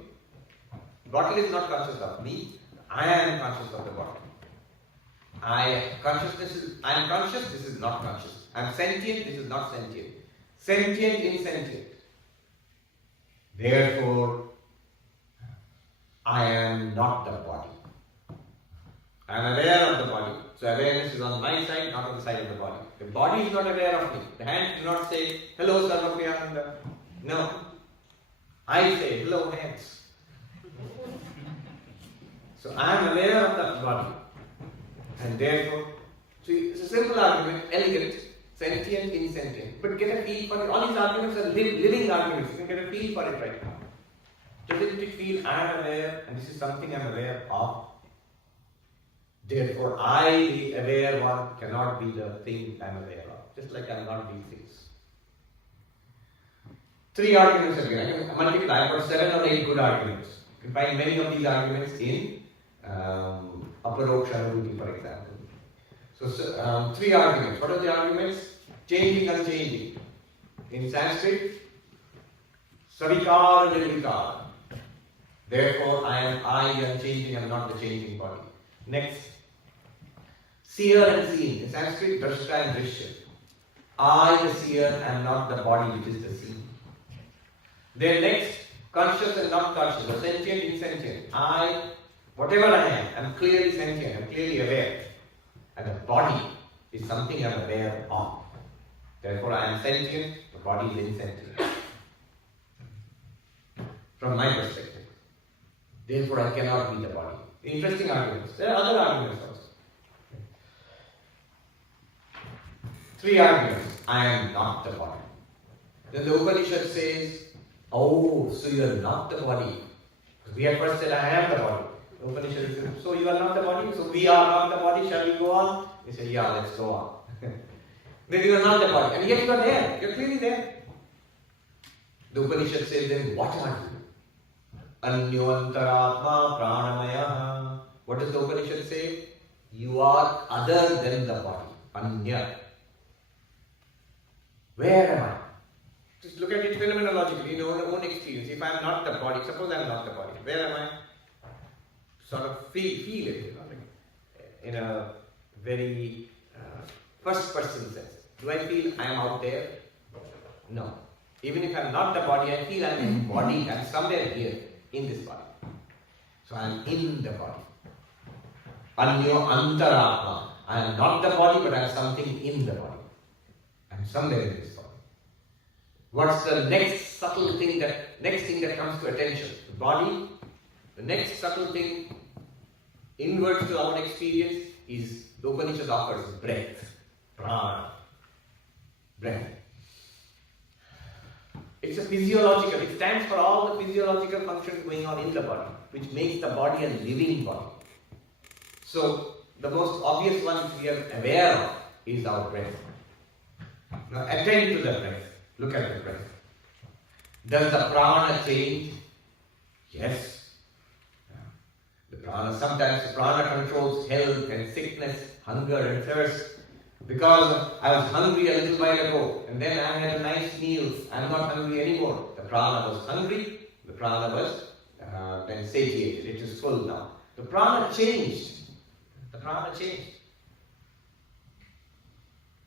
The bottle is not conscious of me. I am conscious of the bottle. I am conscious, this is not conscious. I am sentient, this is not sentient. Sentient, insentient. Therefore, I am not the body. I am aware of the body. So awareness is on my side, not on the side of the body. The body is not aware of me. The hands do not say, hello Sarvapriyananda. No. I say, hello hands. So I am aware of the body. And therefore, so it's a simple argument, elegant, sentient, insentient. But get a feel for it. All these arguments are living arguments. You can get a feel for it right now. Doesn't it feel I am aware and this is something I am aware of? Therefore, I, the aware one, cannot be the thing I am aware of. Just like I am not these things. 3 arguments again. I can multiply. I got 7 or 8 good arguments. You can find many of these arguments in Aparoksha Anubhuti, for example. So 3 arguments. What are the arguments? changing, unchanging. In Sanskrit, Savikara Nirvikara. Therefore, I am I unchanging, I am not the changing body. Next, seer and seen. In Sanskrit, Drashta and Drishya. I, the seer, am not the body which is the seen. Then next, conscious and not conscious, or sentient, insentient. I, whatever I am clearly sentient, I am clearly aware. And the body is something I am aware of. Therefore, I am sentient, the body is insentient. From my perspective. Therefore, I cannot be the body. Interesting arguments. There are other arguments also. 3 arguments. I am not the body. Then the Upanishad says, oh, so you are not the body. We have first said, I am the body. The Upanishad says, so you are not the body? So we are not the body, shall we go on? He said, yeah, let's go on. Then you are not the body. And yet you are there. You are clearly there. The Upanishad says, then what are you? Anyoantaratma pranamaya. What does the Upanishad say? You are other than the body. Anya. Where am I? Just look at it phenomenologically in your own experience. If I am not the body, suppose I am not the body, where am I? Sort of feel it, in a very first person sense. Do I feel I am out there? No. Even if I am not the body, I feel I am embodied. I am somewhere here in this body. So I am in the body. Anyo antaratma. I am not the body, but I am something in the body. I am somewhere in this body. What's the next subtle thing that comes to attention? The body. The next subtle thing inwards to our experience is the Upanishad offers breath. Prana. Breath. It's a physiological, it stands for all the physiological functions going on in the body, which makes the body a living body. So, the most obvious one we are aware of is our breath. Now, attend to the breath. Look at the breath. Does the prana change? Yes. The prana, sometimes the prana controls health and sickness, hunger and thirst. Because I was hungry a little while ago, and then I had a nice meal, I am not hungry anymore. The prana was hungry, the prana was then satiated, it is full now. The prana changed. The prana changed.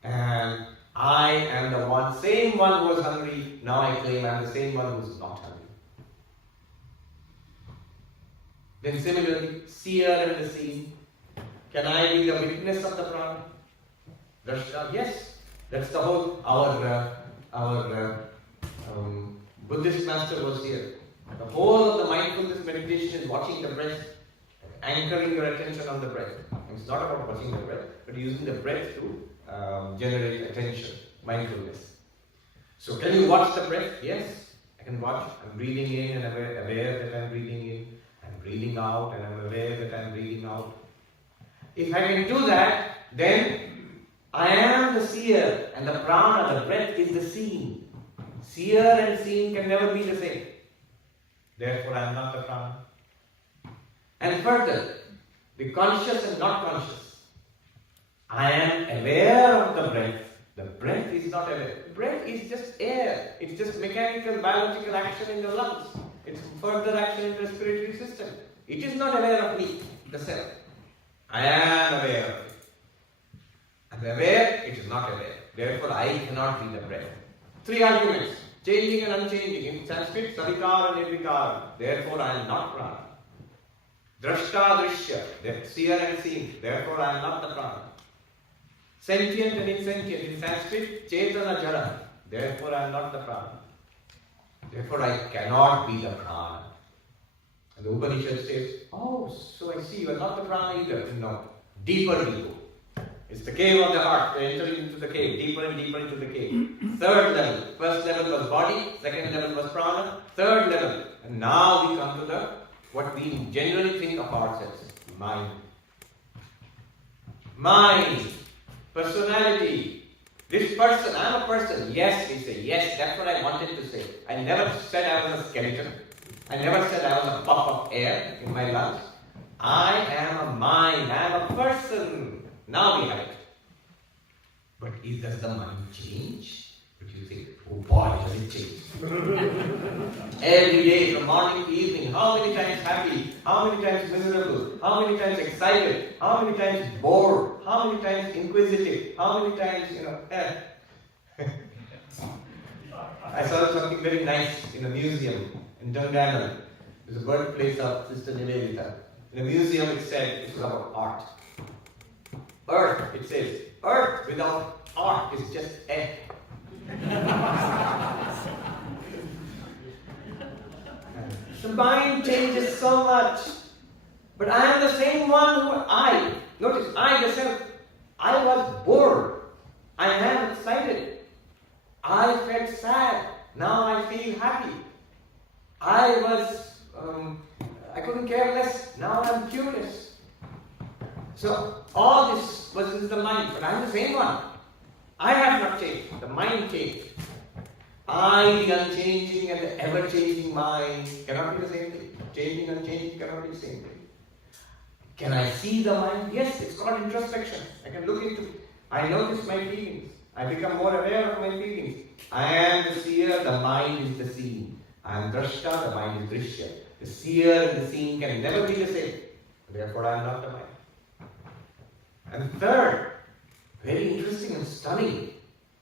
And I am the same one who was hungry, now I claim I am the same one who is not hungry. Then similarly, seer and the seen. Can I be the witness of the prana? Yes, that's the whole, our Buddhist master was here. The whole of the mindfulness meditation is watching the breath, anchoring your attention on the breath. It's not about watching the breath, but using the breath to generate attention, mindfulness. So can you watch the breath? Yes, I can watch. I'm breathing in and I'm aware that I'm breathing in. I'm breathing out and I'm aware that I'm breathing out. If I can do that, then I am the seer, and the prana, the breath, is the seen. Seer and seen can never be the same. Therefore, I am not the prana. And further, the conscious and not conscious. I am aware of the breath. The breath is not aware. Breath is just air. It's just mechanical, biological action in the lungs. It's further action in the respiratory system. It is not aware of me, the self. I am aware of it. I am aware, it is not aware. Therefore, I cannot be the breath. 3 arguments. Changing and unchanging. In Sanskrit, savikara and nirvikara. Therefore, I am not prana. Drashta drishya. Seer and seen. Therefore, I am not the prana. Sentient and insentient. In Sanskrit, chetana jara. Therefore, I am not the prana. Therefore, I cannot be the prana. And the Upanishad says, oh, so I see you are not the prana either. No. Deeper we go. It's the cave of the heart. We're entering into the cave, deeper and deeper into the cave. 3rd level. First level was body, 2nd level was prana, 3rd level. And now we come to what we generally think of ourselves. Mind. Mind. Personality. This person, I'm a person. Yes, we say. Yes, that's what I wanted to say. I never said I was a skeleton. I never said I was a puff of air in my lungs. I am a mind. I am a person. Now we have it. But does the mind change? But you think, oh boy, does it change? Every day, from morning to evening, how many times happy, how many times miserable, how many times excited, how many times bored, how many times inquisitive, how many times, I saw something very nice in a museum in Dublin. It's the birthplace of Sister Nivedita. In a museum it said it was about art. Earth, it says, earth without art is just air. The mind changes so much. But I am the same one who notice, I myself, I was bored. I am excited. I felt sad. Now I feel happy. I couldn't care less. Now I'm curious. So all this was in the mind, but I'm the same one. I have not changed. The mind changed. I, the unchanging and the ever-changing mind, cannot be the same thing. Changing and unchanging cannot be the same thing. Can I see the mind? Yes, it's called introspection. I can look into it. I notice my feelings. I become more aware of my feelings. I am the seer, the mind is the seen. I am drashta, the mind is drishya. The seer and the seen can never be the same. Therefore, I am not the mind. And third, very interesting and stunning,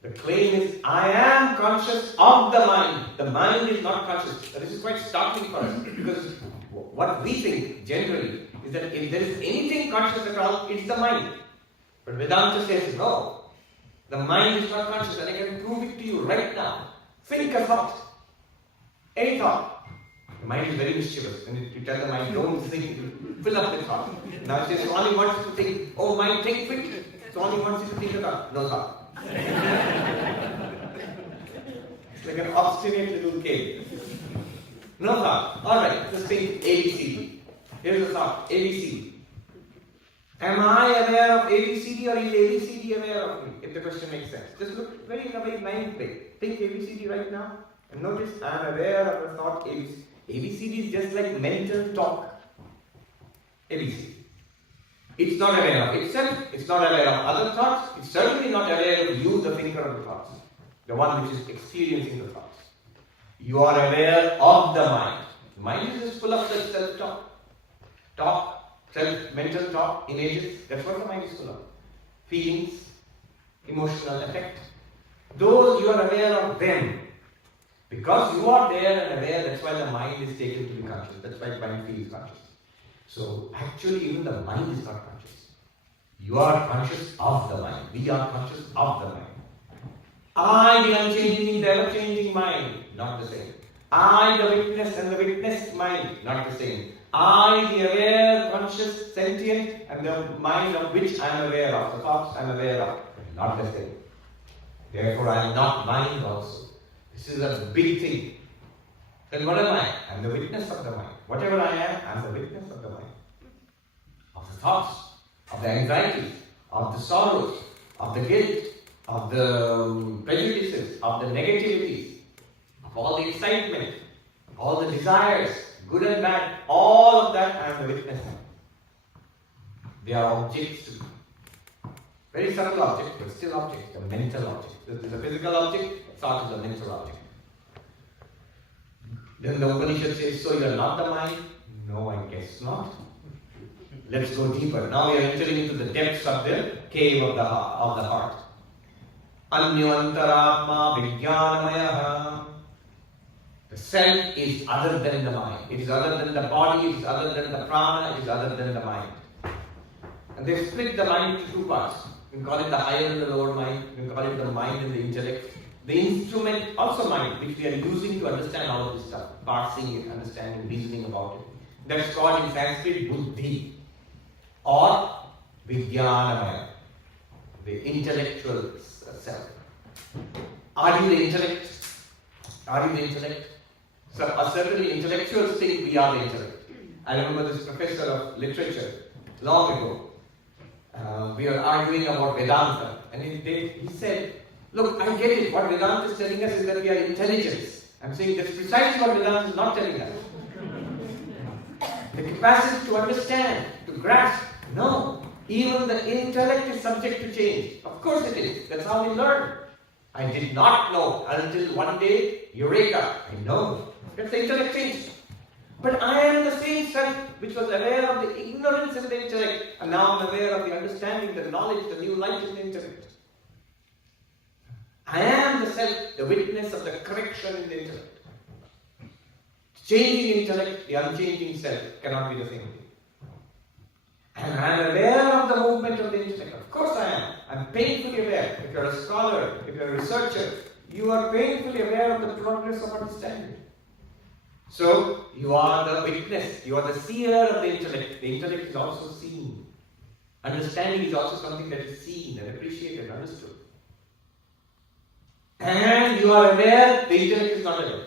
the claim is, I am conscious of the mind. The mind is not conscious. This is quite startling for us, because what we think generally is that if there is anything conscious at all, it's the mind. But Vedanta says, no, the mind is not conscious, and I can prove it to you right now. Think a thought, any thought. The mind is very mischievous, and you tell the mind, don't think, fill up the thought. Now it says, Swami wants you to think, oh mind, think quick. Swami wants you to think a thought, no thought. It's like an obstinate little kid. No thought. Alright, just think ABCD. Here's the thought, ABCD. Am I aware of ABCD or is ABCD aware of me? If the question makes sense. Just look very in a very naive way. Think ABCD right now and notice I am aware of the thought ABCD. ABCD is just like mental talk. ABC. It's not aware of itself, it's not aware of other thoughts, it's certainly not aware of you, the thinker of the thoughts, the one which is experiencing the thoughts. You are aware of the mind. The mind is just full of self-talk. Mental talk, images, that's what the mind is full of. Feelings, emotional effect. Those you are aware of them. Because you are there and aware, that's why the mind is taken to be conscious. That's why the mind feels conscious. So actually even the mind is not conscious. You are conscious of the mind. We are conscious of the mind. I, the unchanging, the ever-changing mind, not the same. I, the witness and the witnessed mind, not the same. I, the aware, conscious, sentient, and the mind of which I am aware of, the thoughts I am aware of, not the same. Therefore I am not mind also. This is a big thing. Then what am I? I am the witness of the mind. Whatever I am, I am the witness of the mind. Of the thoughts, of the anxieties, of the sorrows, of the guilt, of the prejudices, of the negativities, of all the excitement, all the desires, good and bad, all of that I am the witness of. They are objects to me. Very subtle objects, but still objects, a mental object. This is a physical object, thought is a mental object. Then the Upanishad says, so you are not the mind? No, I guess not. Let's go deeper. Now we are entering into the depths of the cave of the heart. Anyantaratma vijnanamaya. The self is other than the mind. It is other than the body, it is other than the prana, it is other than the mind. And they split the mind into two parts. You can call it the higher and the lower mind. You can call it the mind and the intellect. The instrument, also mind, which we are using to understand all of this stuff. Parsing it, understanding, reasoning about it. That's called in Sanskrit buddhi or vijnanamaya, the intellectual self. Are you the intellect? Are you the intellect? So certainly intellectuals think we are the intellect. I remember this professor of literature long ago. We were arguing about Vedanta, and he said, look, I get it. What Vedanta is telling us is that we are intelligence. I'm saying that's precisely what Vedanta is not telling us. The capacity to understand, to grasp. No. Even the intellect is subject to change. Of course it is. That's how we learn. I did not know until one day, eureka, I know. That's the intellect change. But I am the same self which was aware of the ignorance in the intellect, and now I'm aware of the understanding, the knowledge, the new light in the intellect. I am the self, the witness of the correction in the intellect. Changing intellect, the unchanging self cannot be the same thing. And I am aware of the movement of the intellect. Of course I am. I'm painfully aware. If you're a scholar, if you're a researcher, you are painfully aware of the progress of understanding. So, you are the witness, you are the seer of the intellect. The intellect is also seen. Understanding is also something that is seen and appreciated, understood. And you are aware, the intellect is not aware.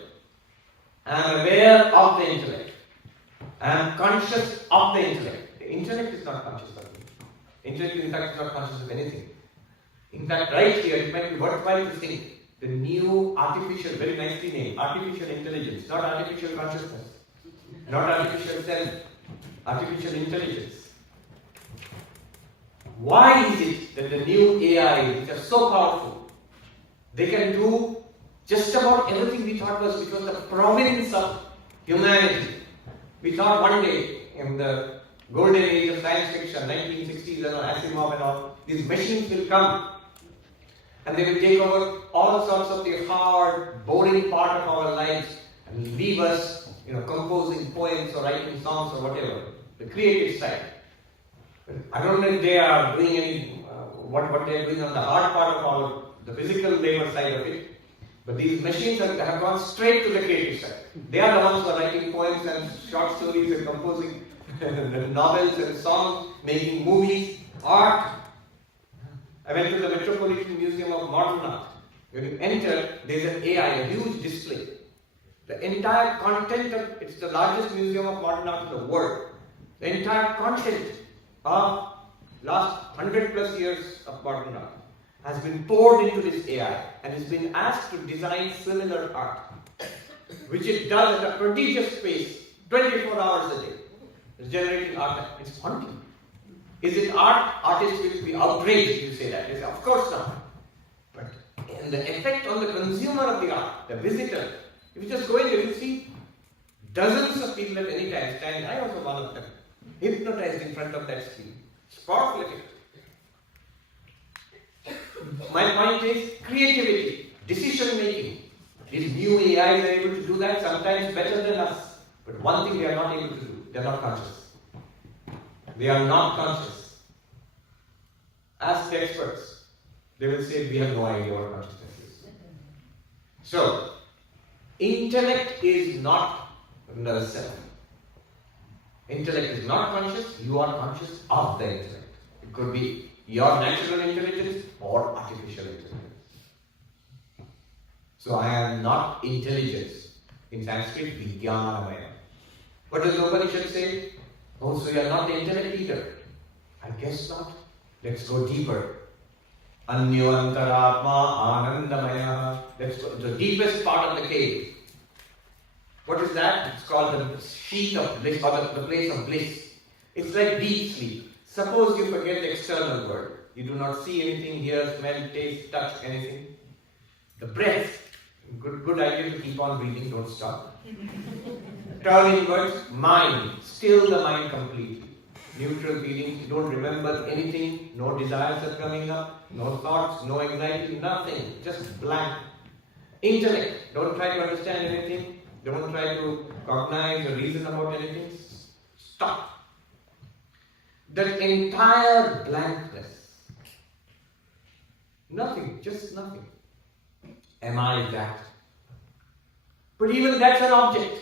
I am aware of the intellect. I am conscious of the intellect. The intellect is not conscious of me. Intellect, in fact, is not conscious of anything. In fact, right here, it might be worthwhile to think the new artificial, very nicely named, artificial intelligence, not artificial consciousness, not artificial self, artificial intelligence. Why is it that the new AI, which are so powerful, they can do just about everything we thought which was the province of humanity? We thought one day, in the golden age of science fiction, 1960s and Asimov and all, these machines will come and they will take over all sorts of the hard, boring part of our lives and leave us, composing poems or writing songs or whatever, the creative side. I don't know if they are doing any, what they are doing on the hard part of the physical labor side of it, but these machines have gone straight to the creative side. They are the ones who are writing poems and short stories and composing novels and songs, making movies, art. I went to the Metropolitan Museum of Modern Art. When you enter, there is an AI, a huge display. The entire content of, it's the largest museum of modern art in the world. The entire content of last 100 plus years of modern art has been poured into this AI and has been asked to design similar art, which it does at a prodigious pace, 24 hours a day. It's generating art. It's haunting. Is it art? Artists will be outraged if you say that. They say, of course not. But in the effect on the consumer of the art, the visitor, if you just go in there, you see dozens of people at any time standing. I was one of them, hypnotized in front of that screen. It's powerful effect. My point is creativity, decision making. These new AIs are able to do that sometimes better than us. But one thing they are not able to do, they are not conscious. They are not conscious. Ask the experts. They will say, we have no idea what consciousness is. So, intellect is not the self. Intellect is not conscious, you are conscious of the intellect. It could be your natural intelligence or artificial intelligence. So I am not intelligence. In Sanskrit, Vijnanamaya. What does the Upanishad say? Oh, so you are not the intellect either. I guess not. Let's go deeper. Anyo antaratma anandamaya. Let's go to the deepest part of the cave. What is that? It's called the sheath of bliss, or the place of bliss. It's like deep sleep. Suppose you forget the external world. You do not see anything, hear, smell, taste, touch, anything. The breath. Good idea to keep on breathing, don't stop. Turn inwards, mind. Still the mind completely. Neutral feelings, you don't remember anything, no desires are coming up, no thoughts, no anxiety, nothing. Just blank. Intellect. Don't try to understand anything. Don't try to cognize or reason about anything. Stop. That entire blankness. Nothing, just nothing. Am I that? But even that's an object.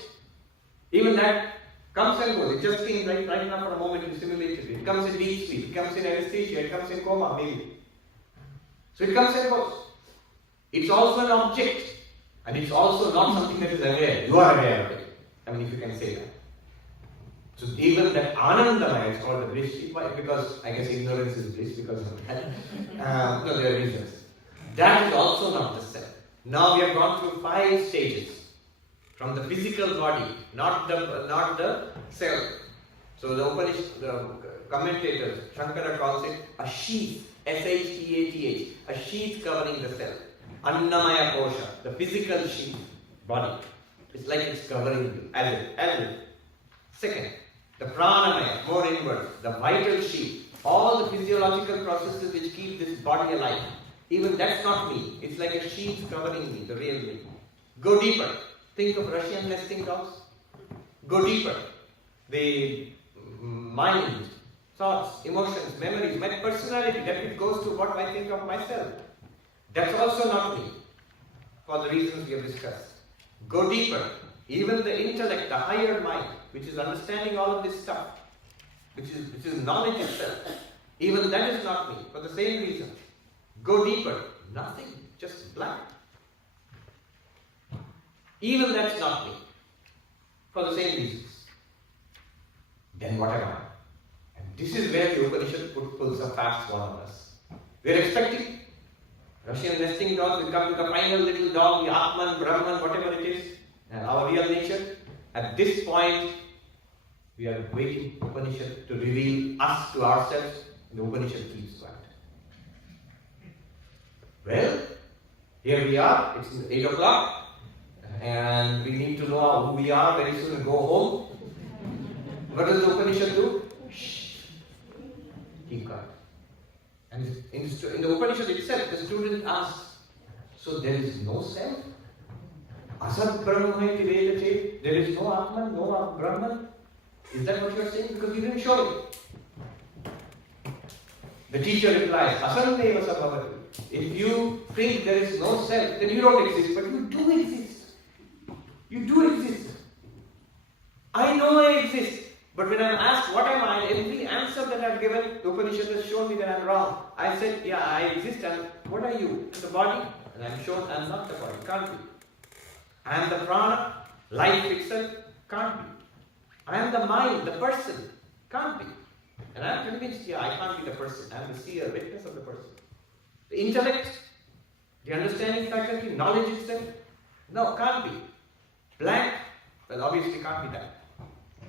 Even that comes and goes. It just came right now for a moment you simulated it. It comes in deep sleep, it comes in anesthesia, it comes in coma, maybe. So it comes and goes. It's also an object. And it's also not something that is aware. You are aware of it. I mean, if you can say that. So even that Anandamaya is called the bliss. Why? Because I guess ignorance is bliss because of that. No, there are reasons. That is also not the self. Now we have gone through 5 stages. From the physical body, not the self. So the Upanishad, commentators, Shankara calls it a sheath, S-H-E-A-T-H, a sheath covering the self. Annamaya kosha, the physical sheath, body. It's like it's covering you, as if. Second, the pranamaya, more inwards, the vital sheath, all the physiological processes which keep this body alive. Even that's not me. It's like a sheath covering me, the real me. Go deeper. Think of Russian nesting dolls. Go deeper. The mind, thoughts, emotions, memories, my personality, that it goes to what I think of myself. That's also not me, for the reasons we have discussed. Go deeper. Even the intellect, the higher mind, which is understanding all of this stuff, which is knowledge itself, even that is not me, for the same reason. Go deeper. Nothing, just blank. Even that's not me, for the same reasons. Then what am I? And this is where the Upanishad pulls a fast one on us. We are expecting Russian nesting dolls will come to the final little dog, the Atman, Brahman, whatever it is, our real nature. At this point, we are waiting for Upanishad to reveal us to ourselves, and the Upanishad keeps quiet. Well, here we are, it's 8 o'clock, and we need to know who we are very soon and go home. What does the Upanishad do? Shh. Keep quiet. And in the Upanishad itself, the student asks, so there is no self? Asat Brahmai Vedate, there is no Atman, no Brahman? Is that what you are saying? Because you didn't show it. The teacher replies, Asanneva Sabhavati. If you think there is no self, then you don't exist, but you do exist. You do exist. I know I exist. But when I'm asked what am I, every answer that I've given, the Upanishad has shown me that I'm wrong. I said, yeah, I exist, and what are you? The body? And I'm shown I'm not the body. Can't be. I am the prana, life itself. Can't be. I am the mind, the person. Can't be. And I'm convinced, yeah, I can't be the person. I'm the seer, witness of the person. The intellect, the understanding faculty, knowledge itself. No, can't be. Blank, well, obviously can't be that.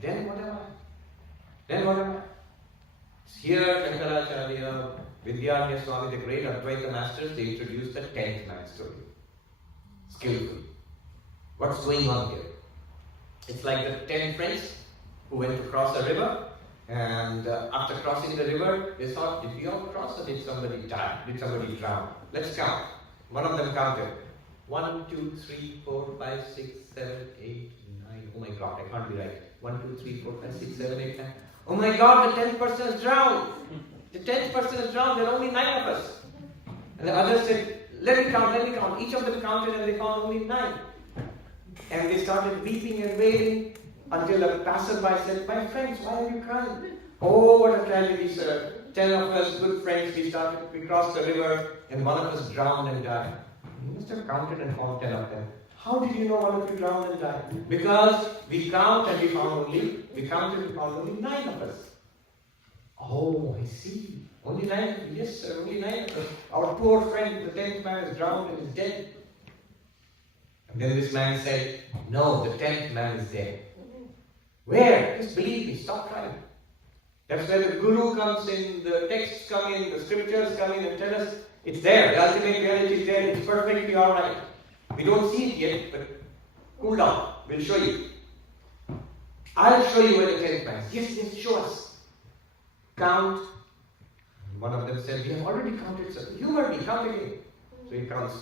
Then what am I? Then what am I? Here, Shankaracharya, Vidyaranya Swami, the great Advaita masters, they introduced the 10th man story. Skillful. What's going on here? It's like the 10 friends who went to cross a river, and after crossing the river, they thought, did we all cross or did somebody die? Did somebody drown? Let's count. One of them counted. 1, 2, 3, 4, 5, 6, 7, 8, 9. Oh my God, I can't be right. 1, 2, 3, 4, 5, 6, 7, 8, 9. Oh my God, the 10th person has drowned. The 10th person has drowned. There are only 9 of us. And the others said, let me count. Each of them counted and they found only 9. And they started weeping and wailing until a passerby said, my friends, why are you crying? Oh, what a tragedy, sir. 10 of us, good friends, we crossed the river and one of us drowned and died. You must have counted and found 10 of them. How did you know one of you drowned and died? Because we counted and we found only 9 of us. Oh, I see. Only 9? Yes, sir, only 9 of us. Our poor friend, the 10th man, is drowned and is dead. And then this man said, no, the 10th man is dead. Where? Just believe me, stop crying. That's where the Guru comes in, the texts come in, the scriptures come in and tell us, it's there, the ultimate reality is there, it's perfectly alright. We don't see it yet, but cool down, we'll show you. I'll show you where the 10th man is. Yes, show us. Count. One of them said, we have already counted, sir. Humor me, count again. So he counts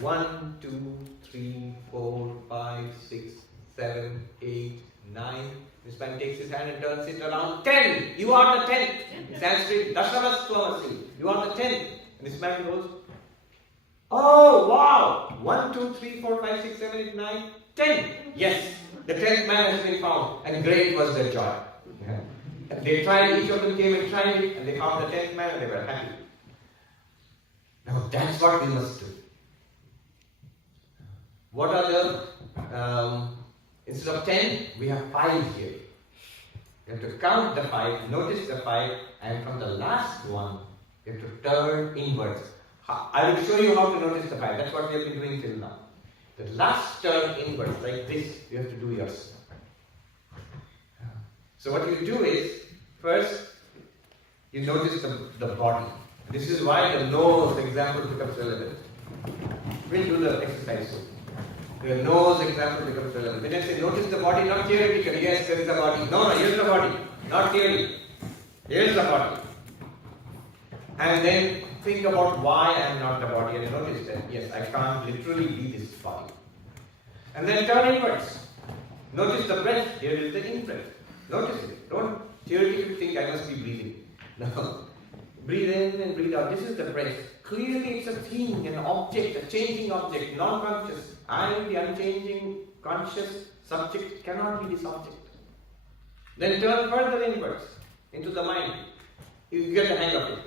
1, 2, 3, 4, 5, 6, 7, 8, 9. This man takes his hand and turns it around. 10! You are the 10th. In Sanskrit, Dashamastvamasi. You are the 10th. And this man goes, oh, wow! 1, 2, 3, 4, 5, 6, 7, 8, 9, 10. Yes, the 10th man has been found. And great was their joy. And they tried, each of them came and tried it, and they found the 10th man and they were happy. Now that's what we must do. What are the, instead of 10, we have 5 here. You have to count the 5, notice the 5, and from the last one, you have to turn inwards. I will show you how to notice the 5. That's what we have been doing till now. The last turn inwards, like this, you have to do yourself. So what you do is, first, You notice the body. This is why the nose example becomes relevant. We'll do the exercise soon. The nose example becomes relevant. When I say notice the body, not theoretically, yes, there is a body. No, here's the body. Not theory. Here's the body. And then think about why I am not the body and notice that, yes, I can't literally be this body. And then turn inwards. Notice the breath. Here is the in-breath. Notice it. Don't theoretically think I must be breathing. No. Breathe in and breathe out. This is the breath. Clearly it's a thing, an object, a changing object, non-conscious. I am the unchanging, conscious subject, cannot be this object. Then turn further inwards, into the mind. You get the hang of it.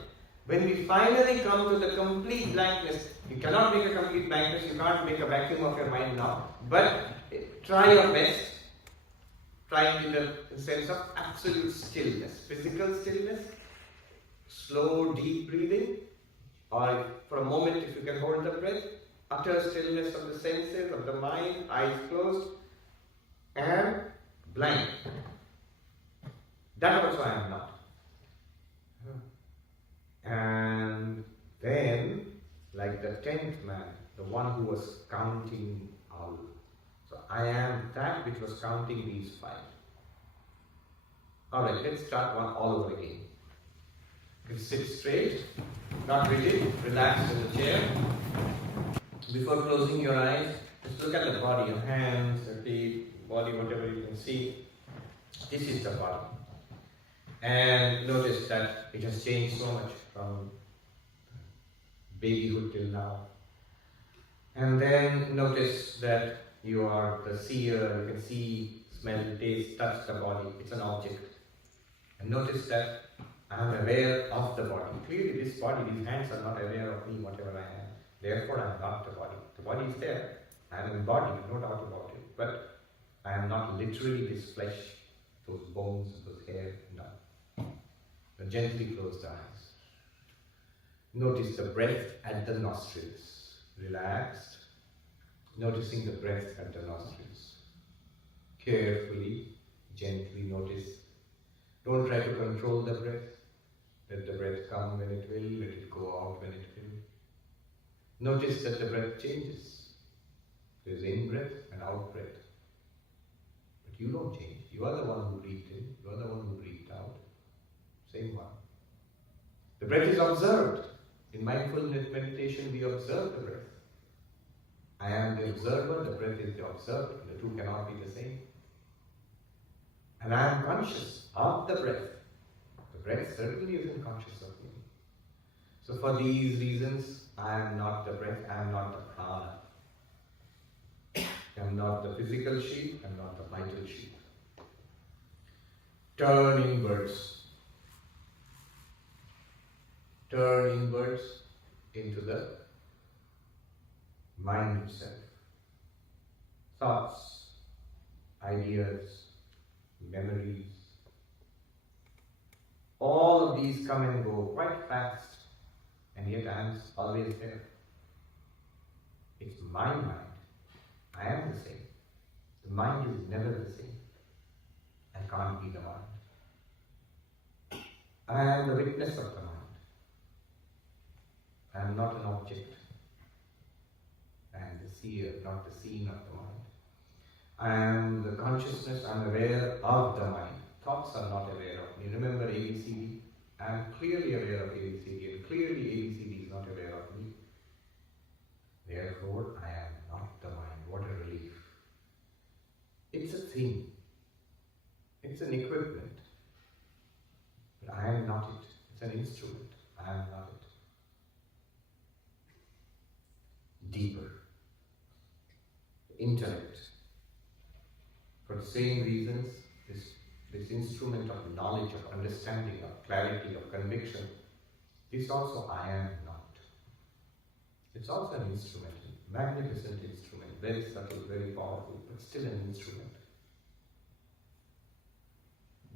When we finally come to the complete blankness, you cannot make a complete blankness, you can't make a vacuum of your mind now, but try your best. Try in the sense of absolute stillness, physical stillness, slow, deep breathing, or for a moment if you can hold the breath, utter stillness of the senses, of the mind, eyes closed, and blank. That also I am not. And then, like the 10th man, the one who was counting out. So I am that which was counting these 5. Alright, let's start one all over again. You sit straight, not rigid, relaxed in the chair. Before closing your eyes, just look at the body, your hands, your feet, body, whatever you can see. This is the body. And notice that it has changed so much from babyhood till now. And then notice that you are the seer, you can see, smell, taste, touch the body. It's an object. And notice that I am aware of the body. Clearly this body, these hands are not aware of me, whatever I am. Therefore I am not the body. The body is there. I am embodied, no doubt about it. But I am not literally this flesh, those bones, those hair, no. Now gently close the eyes. Notice the breath at the nostrils. Relaxed. Noticing the breath at the nostrils. Carefully, gently notice. Don't try to control the breath. Let the breath come when it will, let it go out when it will. Notice that the breath changes. There is in-breath and out-breath. But you don't change. You are the one who breathed in, you are the one who breathed out. Same one. The breath is observed. In mindfulness meditation, we observe the breath. I am the observer, the breath is the observed. The two cannot be the same. And I am conscious of the breath. The breath certainly isn't conscious of me. So for these reasons, I am not the breath, I am not the prana. I am not the physical sheep, I am not the vital sheep. Turn inwards. Turn inwards into the mind itself. Thoughts, ideas, memories. All of these come and go quite fast, and yet I am always there. It's my mind. I am the same. The mind is never the same. I can't be the mind. I am the witness of the mind. I am not an object. I am the seer, not the seen of the mind. I am the consciousness, I am aware of the mind. Thoughts are not aware of me. Remember ABCD? I am clearly aware of ABCD, and clearly ABCD is not aware of me. Therefore, I am not the mind. What a relief. It's a thing. It's an equipment. But I am not it. It's an instrument. I am not it. Deeper. Intellect. For the same reasons, this instrument of knowledge, of understanding, of clarity, of conviction, this also I am not. It's also an instrument, a magnificent instrument, very subtle, very powerful, but still an instrument.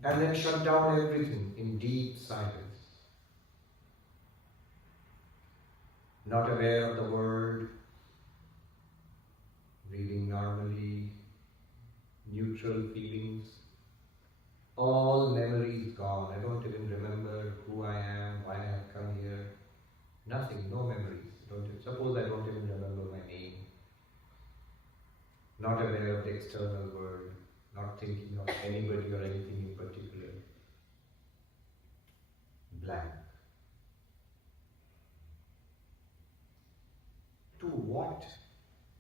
And then shut down everything in deep silence. Not aware of the world, breathing normally, neutral feelings. All memory is gone. I don't even remember who I am, why I have come here. Nothing, no memories. Suppose I don't even remember my name. Not aware of the external world, not thinking of anybody or anything in particular. Blank. To what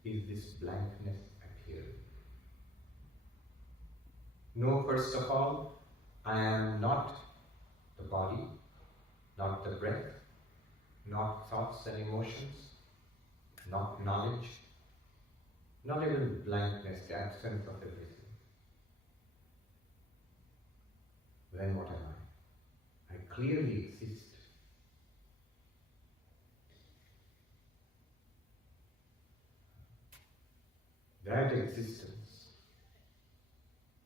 is this blankness appearing? No, first of all, I am not the body, not the breath, not thoughts and emotions, not knowledge, not even blankness, the absence of everything. Then what am I? I clearly exist. That existence,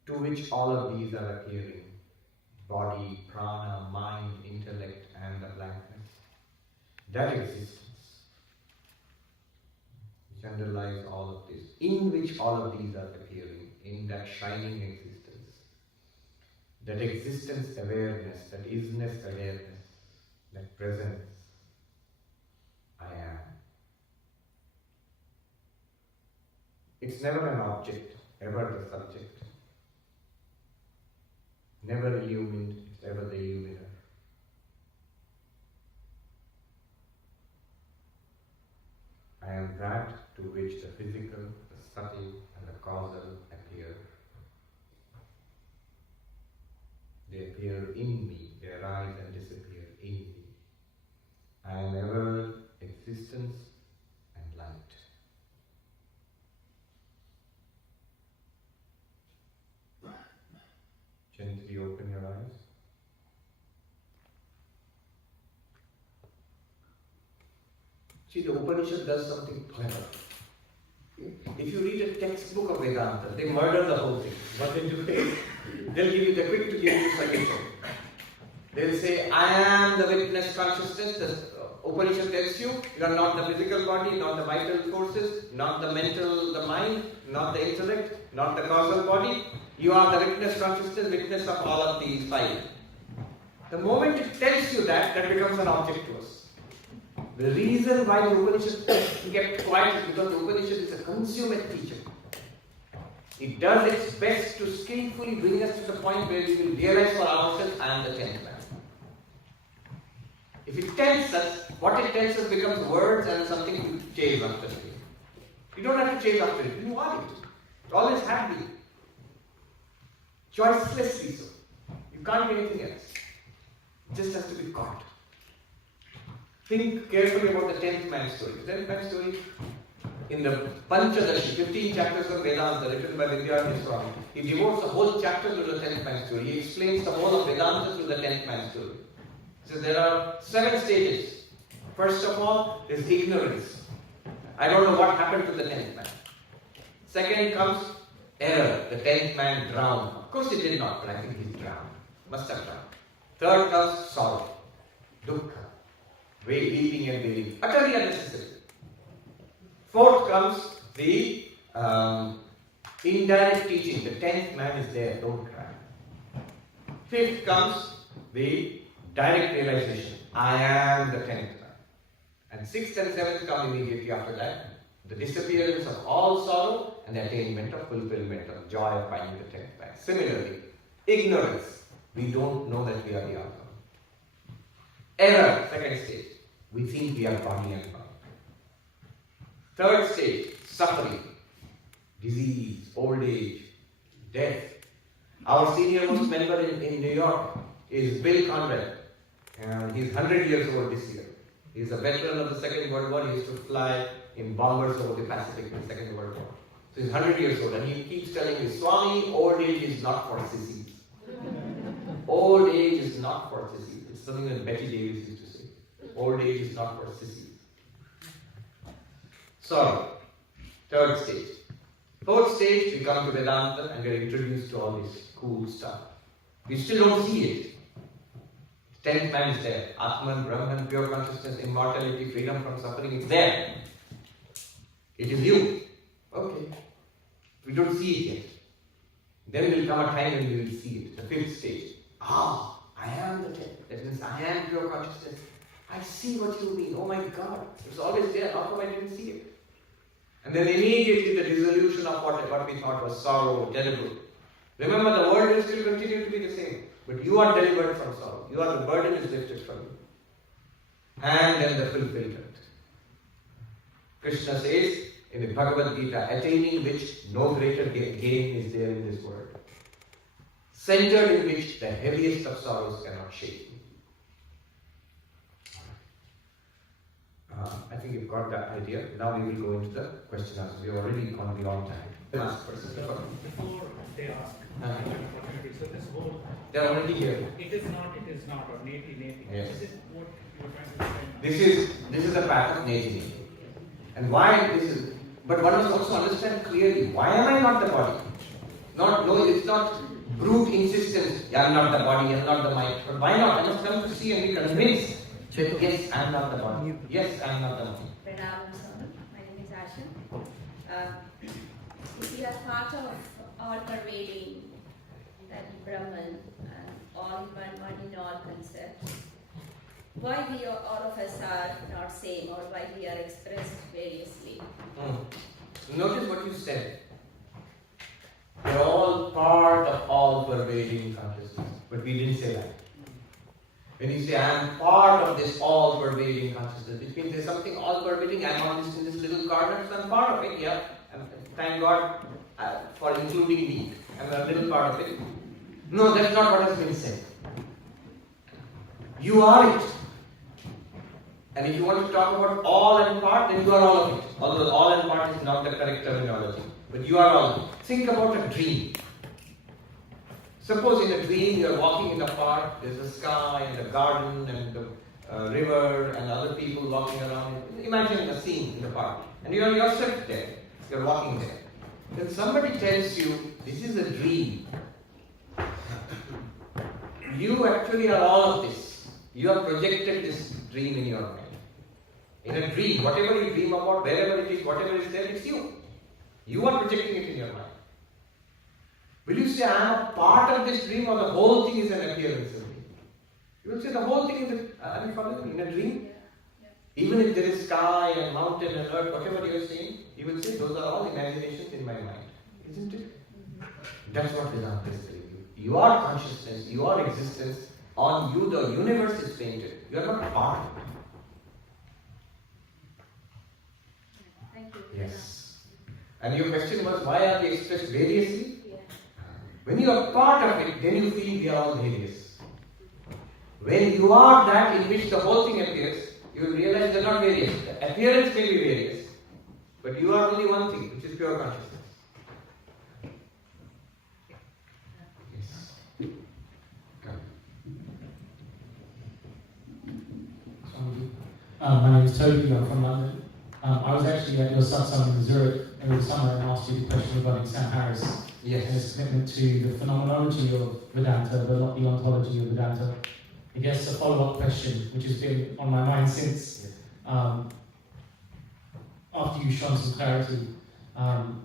to which all of these are appearing, body, prana, mind, intellect, and the blankness, that existence which underlies all of this, in which all of these are appearing, in that shining existence, that existence awareness, that isness awareness, that presence, I am. It's never an object, ever the subject. Never illumined, it's ever the illuminer. I am that to which the physical, the subtle, and the causal appear. They appear in me, they arise and disappear in me. I am ever existence and light. Gently open your eyes. See, the Upanishad does something clever. If you read a textbook of Vedanta, they murder the whole thing. What they do is, they'll give you the quick to give you suggestion. They'll say, I am the witness consciousness. The Upanishad tells you, you are not the physical body, not the vital forces, not the mental, the mind, not the intellect, not the causal body. You are the witness consciousness, witness of all of these five. The moment it tells you that, that becomes an object to us. The reason why the Upanishad kept quiet is because the Upanishad is a consummate teacher. It does its best to skillfully bring us to the point where we will realize for ourselves I am the 10th man. If it tells us, what it tells us becomes words and something to chase after it. You don't have to chase after it, you want it. It always has been. Choicelessly so. You can't do anything else. It just has to be caught. Think carefully about the 10th man story. The 10th man story in the Panchadashi, 15 chapters of Vedanta written by Swami. He devotes the whole chapter to the 10th man story. He explains the whole of Vedanta through the 10th man story. So there are 7 stages. First of all, is ignorance. I don't know what happened to the 10th man. Second comes error. The 10th man drowned. Of course he did not, but I think he drowned. Must have drowned. Third comes sorrow. Dukkha. Weeping and wailing. Utterly unnecessary. Fourth comes the indirect teaching. The 10th man is there, don't cry. Fifth comes the direct realization. I am the 10th man. And 6th and 7th come immediately after that. The disappearance of all sorrow and the attainment of fulfillment of joy of finding the 10th man. Similarly, ignorance. We don't know that we are the outcome. Error, second stage. We think we are body and mind. Third stage, suffering, disease, old age, death. Our senior most member in New York is Bill Conrad. And he's 100 years old this year. He's a veteran of the Second World War. He used to fly in bombers over the Pacific in the Second World War. So he's 100 years old and he keeps telling me, Swami, old age is not for sissies. Old age is not for sissies. It's something that Betty Davis used to say. Old age is not for sissies. So, third stage. Fourth stage, we come to Vedanta and we are introduced to all this cool stuff. We still don't see it. 10th man is there. Atman, Brahman, pure consciousness, immortality, freedom from suffering, it's there. It is you. Okay. We don't see it yet. Then will come a time when you will see it, the fifth stage. Ah, I am the tenth. That means I am pure consciousness. I see what you mean. Oh my God, it's always there. How come I didn't see it? And then immediately the dissolution of what we thought was sorrow, terrible. Remember, the world will still continue to be the same. But you are delivered from sorrow. The burden is lifted from you. And then the fulfillment. Krishna says in the Bhagavad Gita, attaining which no greater gain is there in this world. Centered in which the heaviest of sorrows cannot shake. I think you've got that idea. Now we will go into the question answer. We have already gone beyond time. Before they ask, so this whole... They're already here. It is not, or neti. Yes. Is it what you are trying to say? This is a pattern, neti. And why this is... But one must also understand clearly, why am I not the body? It's not brute insistence, I'm not the body, I'm not the mind. But why not? I must come to see and be convinced. Yes, I am not the body. Yes, I am not the mind. Pranam, Swami. My name is Asha. If you are part of all-pervading that Brahman and all-in-one, one-in-all concept, why we all of us are not same, or why we are expressed variously? Notice what you said. We're all part of all-pervading consciousness. But we didn't say that. When you say, I am part of this all-pervading consciousness, it means there's something all-pervading. I'm not just in this little corner, so I'm part of it. Yeah. And thank God for including me. I'm a little part of it. No, that's not what has been said. You are it. And if you want to talk about all and part, then you are all of it. Although all and part is not the correct terminology. But you are all of it. Think about a dream. Suppose in a dream you are walking in the park, there's a sky and a garden and the river and other people walking around. Imagine a scene in the park. And you are yourself there. You're walking there. Then somebody tells you, this is a dream. You actually are all of this. You have projected this dream in your mind. In a dream, whatever you dream about, wherever it is, whatever is there, it's you. You are projecting it in your mind. Will you say, I am a part of this dream, or the whole thing is an appearance of me? You will say the whole thing is are you following? In a dream? Yeah. Even if there is sky and mountain and earth, whatever you are saying, you will say those are all imaginations in my mind. Isn't it? That's what Vedanta is telling you. Your consciousness, your existence, on you the universe is painted. You are not part of it. Thank you. Yes. And your question was, why are they expressed variously? Yeah. When you are part of it, then you feel we are all various. When you are that in which the whole thing appears, you will realize they are not various. The appearance may be various, but you are only one thing, which is pure consciousness. Yes. My name is Toby, I'm from London. I was actually at your satsang in Zurich over the summer and asked you the question regarding Sam Harris and his commitment to the phenomenology of Vedanta, but not the ontology of Vedanta. I guess a follow-up question, which has been on my mind since, after you've shown some clarity,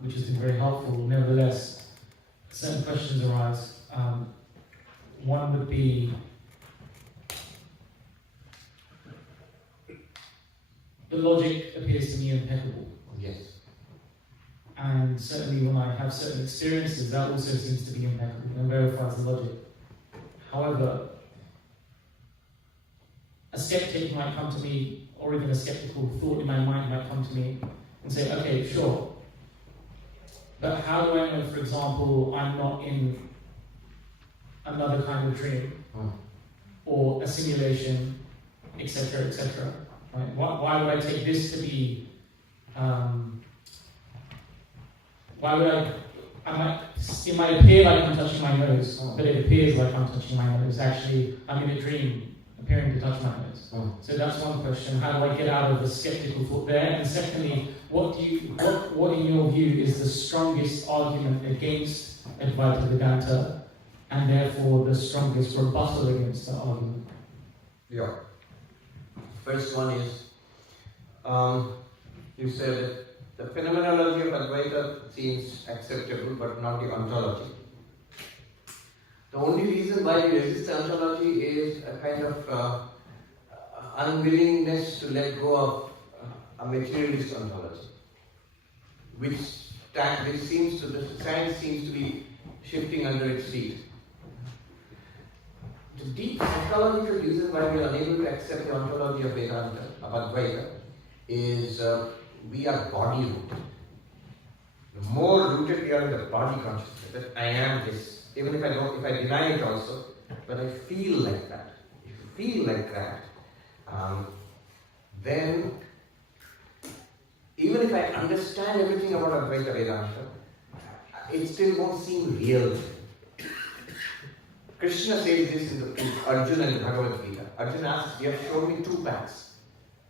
which has been very helpful. Nevertheless, certain questions arise. One would be, the logic appears to me impeccable. Yes. And certainly when I have certain experiences, that also seems to be impeccable and verifies the logic. However, a skeptic might come to me, or even a skeptical thought in my mind might come to me and say, okay, sure, but how do I know, for example, I'm not in another kind of dream, or a simulation, etc., etc.? Right? Why would I take this to be, why would it might appear like I'm touching my nose, but it appears like I'm touching my nose. Actually, I'm in a dream, appearing to touch my nose. So that's one question. How do I get out of the skeptical thought there? And secondly, what in your view is the strongest argument against Advaita Vedanta, and therefore the strongest rebuttal against that argument? Yeah. First one is, you said that the phenomenology of Advaita seems acceptable, but not the ontology. The only reason why we resist ontology is a kind of unwillingness to let go of a materialist ontology, which seems to, the science seems to be shifting under its feet. The deep psychological reason why we are unable to accept the ontology of Vedanta, of Advaita, is we are body rooted. The more rooted we are in the body consciousness, that I am this, even if I deny it also, but I feel like that. If you feel like that, then even if I understand everything about Advaita Vedanta, it still won't seem real. Krishna says this in Arjuna in the Bhagavad Gita. Arjuna asks, you have shown me two paths.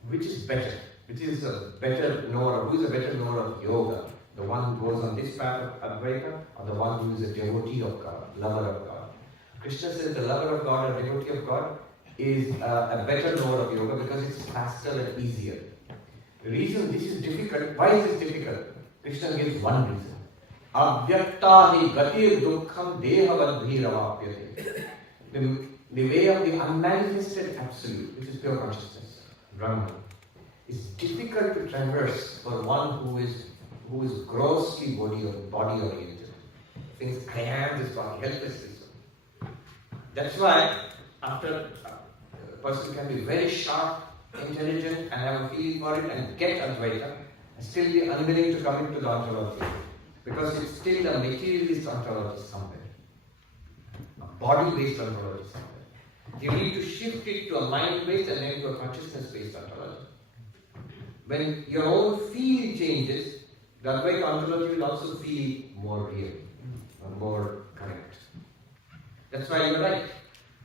Which is better? Which is a better knower? Who is a better knower of yoga? The one who goes on this path of Advaita, or the one who is a devotee of God, lover of God? Krishna says the lover of God or devotee of God is a better knower of yoga because it's faster and easier. The reason this is difficult, why is this difficult? Krishna gives one reason. Avyaktani gatir dukkham dehavadbhiravapyate. The way of the unmanifested absolute, which is pure consciousness, Brahman, is difficult to traverse for one who is grossly body oriented. Thinks, I am this body, helpless this one. That's why after a person can be very sharp, intelligent, and have a feeling for it and get Advaita, and still be unwilling to commit to the ontology. Because it's still a materialist ontology somewhere. A body-based ontology somewhere. You need to shift it to a mind-based and then to a consciousness-based ontology. When your own feel changes, the Advaita ontology will also feel more real, or more correct. That's why you're right.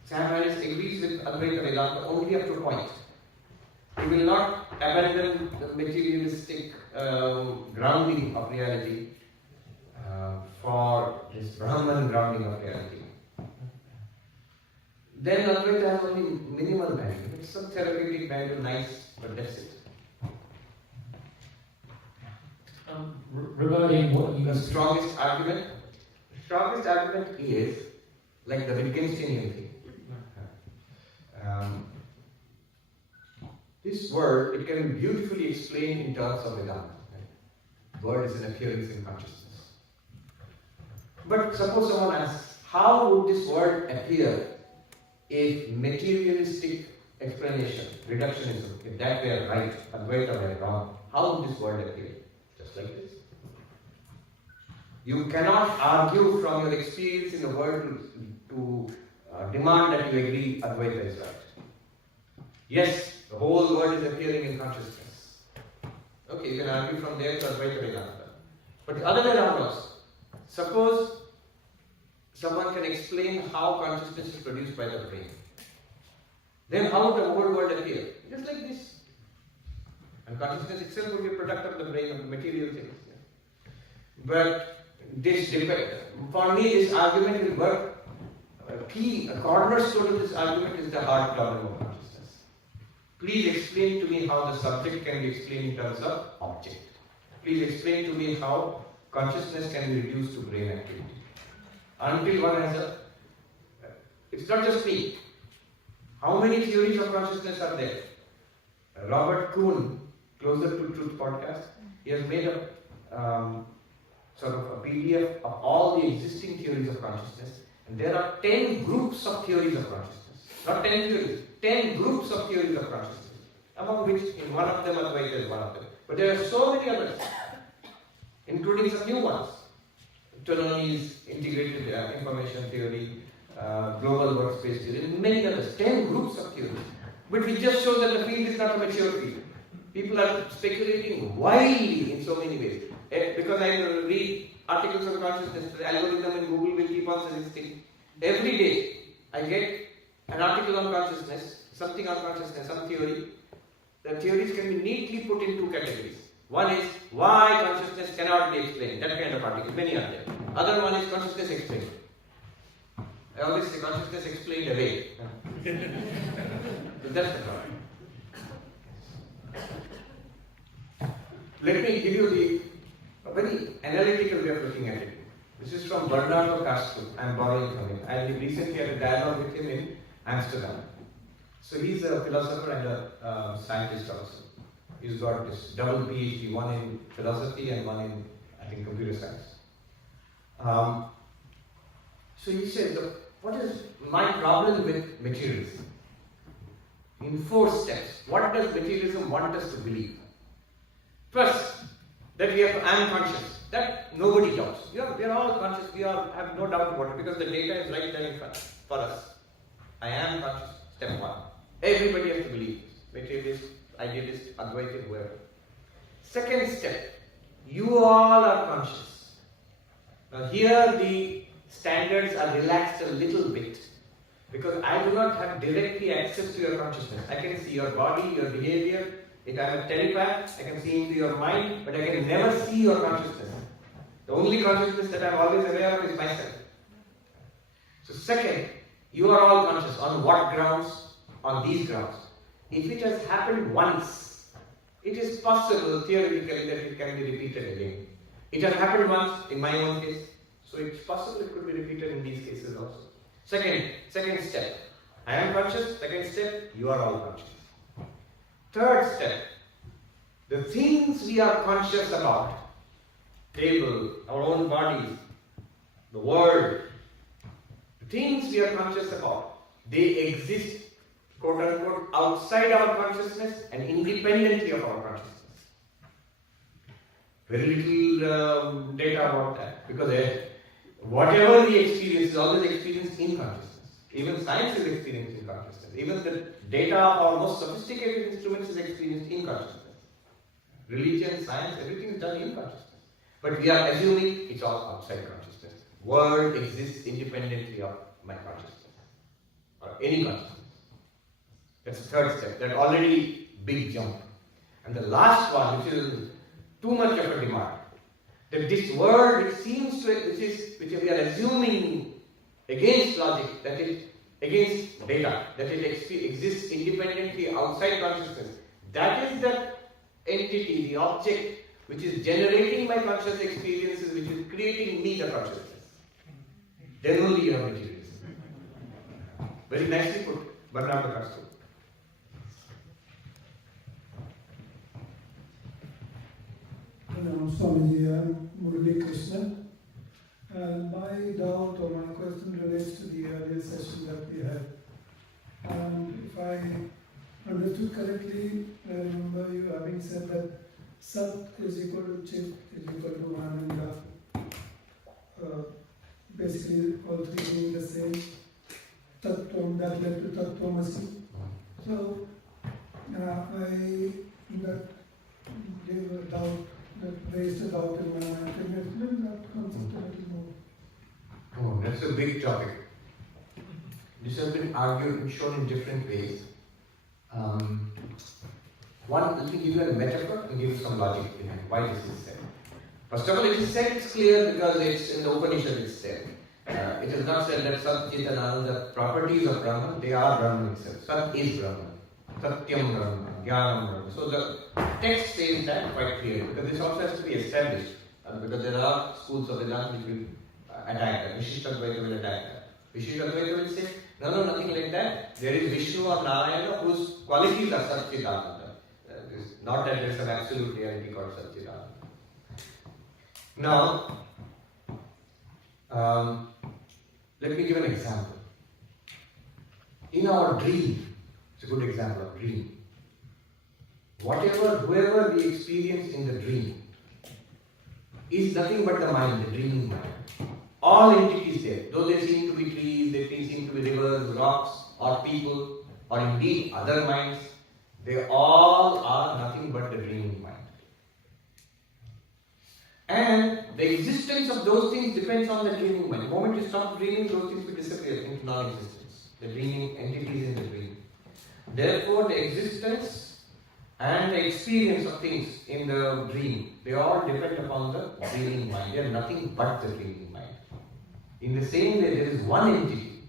Sam Harris agrees with Advaita Vedanta only up to a point. He will not abandon the materialistic grounding of reality for this Brahman grounding of reality. Then Advaita has only minimal value. It's some therapeutic value, nice, but that's it. Regarding what you... The strongest argument is like the Wittgensteinian thing. This word, it can be beautifully explained in terms of Vedanta. Word is an appearance in consciousness. But suppose someone asks, how would this word appear if materialistic explanation, reductionism, if that were right, Advaita were wrong, how would this word appear? Just like this. You cannot argue from your experience in the world to demand that you agree Advaita is right. Yes, the whole world is appearing in consciousness. Okay, you can argue from there to Advaita Vedanta. But the other way around also. Suppose someone can explain how consciousness is produced by the brain. Then how would the whole world appear? Just like this. And consciousness itself would be a product of the brain, of the material things. But this for me, this argument will work. A cornerstone of this argument is the hard problem of consciousness. Please explain to me how the subject can be explained in terms of object. Please explain to me how consciousness can be reduced to brain activity. Until one has it's not just me. How many theories of consciousness are there? Robert Kuhn, Closer to Truth podcast, he has made a sort of a PDF of all the existing theories of consciousness. And there are 10 groups of theories of consciousness. Not 10 theories, 10 groups of theories of consciousness. Among which, in one of them, Advaita is one of them. But there are so many others, including some new ones. Tononi's integrated information theory, global workspace theory, and many others. 10 groups of theories. But we just show that the field is not a mature field. People are speculating wildly in so many ways. Because I read articles on consciousness, the algorithm in Google will keep on suggesting. Every day I get an article on consciousness, something on consciousness, some theory. The theories can be neatly put in two categories. One is why consciousness cannot be explained. That kind of article, many are there. Other one is consciousness explained. I always say consciousness explained away. So that's the problem. Let me give you a very analytical way of looking at it. This is from Bernardo Castro. I am borrowing from him. I recently had a dialogue with him in Amsterdam. So he's a philosopher and a scientist also. He's got this double PhD, one in philosophy and one in, I think, computer science. So he said, what is my problem with materialism? In 4 steps, what does materialism want us to believe? First, that I am conscious. That nobody doubts. We are all conscious. We all have no doubt about it because the data is right there in front for us. I am conscious. Step 1. Everybody has to believe this. Materialist, idealist, Advaita, whoever. Second step, you all are conscious. Now here the standards are relaxed a little bit because I do not have directly access to your consciousness. I can see your body, your behavior. If I am a telepath, I can see into your mind, but I can never see your consciousness. The only consciousness that I am always aware of is myself. So second, you are all conscious. On what grounds? On these grounds. If it has happened once, it is possible theoretically that it can be repeated again. It has happened once in my own case, so it's possible it could be repeated in these cases also. Second step, I am conscious. Second step, you are all conscious. Third step, the things we are conscious about, table, our own bodies, the world, the things we are conscious about, they exist, quote unquote, outside our consciousness and independently of our consciousness. Very little data about that because whatever we experience is always experienced in consciousness. Even science is experienced in consciousness. Even the data of our most sophisticated instruments is experienced in consciousness. Religion, science, everything is done in consciousness. But we are assuming it's all outside consciousness. World exists independently of my consciousness or any consciousness. That's the third step. That already big jump. And the last one, which is too much of a demand, that this world, it seems to, which we are assuming against logic, that it against data, that it exists independently outside consciousness. That is the entity, the object, which is generating my conscious experiences, which is creating me the consciousness. Then only you have materialism. Very nicely put, Bernardo Castro. Swamiji, I'm Murali Krishna. And my doubt or my question relates to the earlier session that we had. If I understood correctly, I remember you having said that Sat is equal to Chit is equal to 1 and basically all three being the same. Tattvam, that led to Tattvamasi. So that gave a doubt, that raised a doubt in my mind. Can you explain that concept a little more? Oh, that's a big topic. This has been argued and shown in different ways. One, let me give you a metaphor and give you some logic behind why this is said. First of all, it is said, it's clear because it's in the Upanishad it's said. It is not said that Sat, Chit and Ananda, properties of Brahman, they are Brahman itself. Sat is Brahman. Satyam Brahman, Jnanam Brahman. So the text says that quite clearly because this also has to be established. Because there are schools of Vedanta which will attack that. Vishishtadvaita will attack that. Vishishtadvaita will say, no, nothing like that. There is Vishnu or Narayana whose qualities are Satchidananda. Not that there is an absolute reality called Satchidananda. Now, let me give an example. In our dream, it's a good example of dream. Whoever we experience in the dream is nothing but the mind, the dreaming mind. All entities there, though they seem to be trees, they seem to be rivers, rocks, or people, or indeed other minds, they all are nothing but the dreaming mind. And the existence of those things depends on the dreaming mind. The moment you stop dreaming, those things will disappear into non-existence. The dreaming entities in the dream. Therefore, the existence and the experience of things in the dream, they all depend upon the dreaming mind. They are nothing but the dreaming mind. In the same way, there is one entity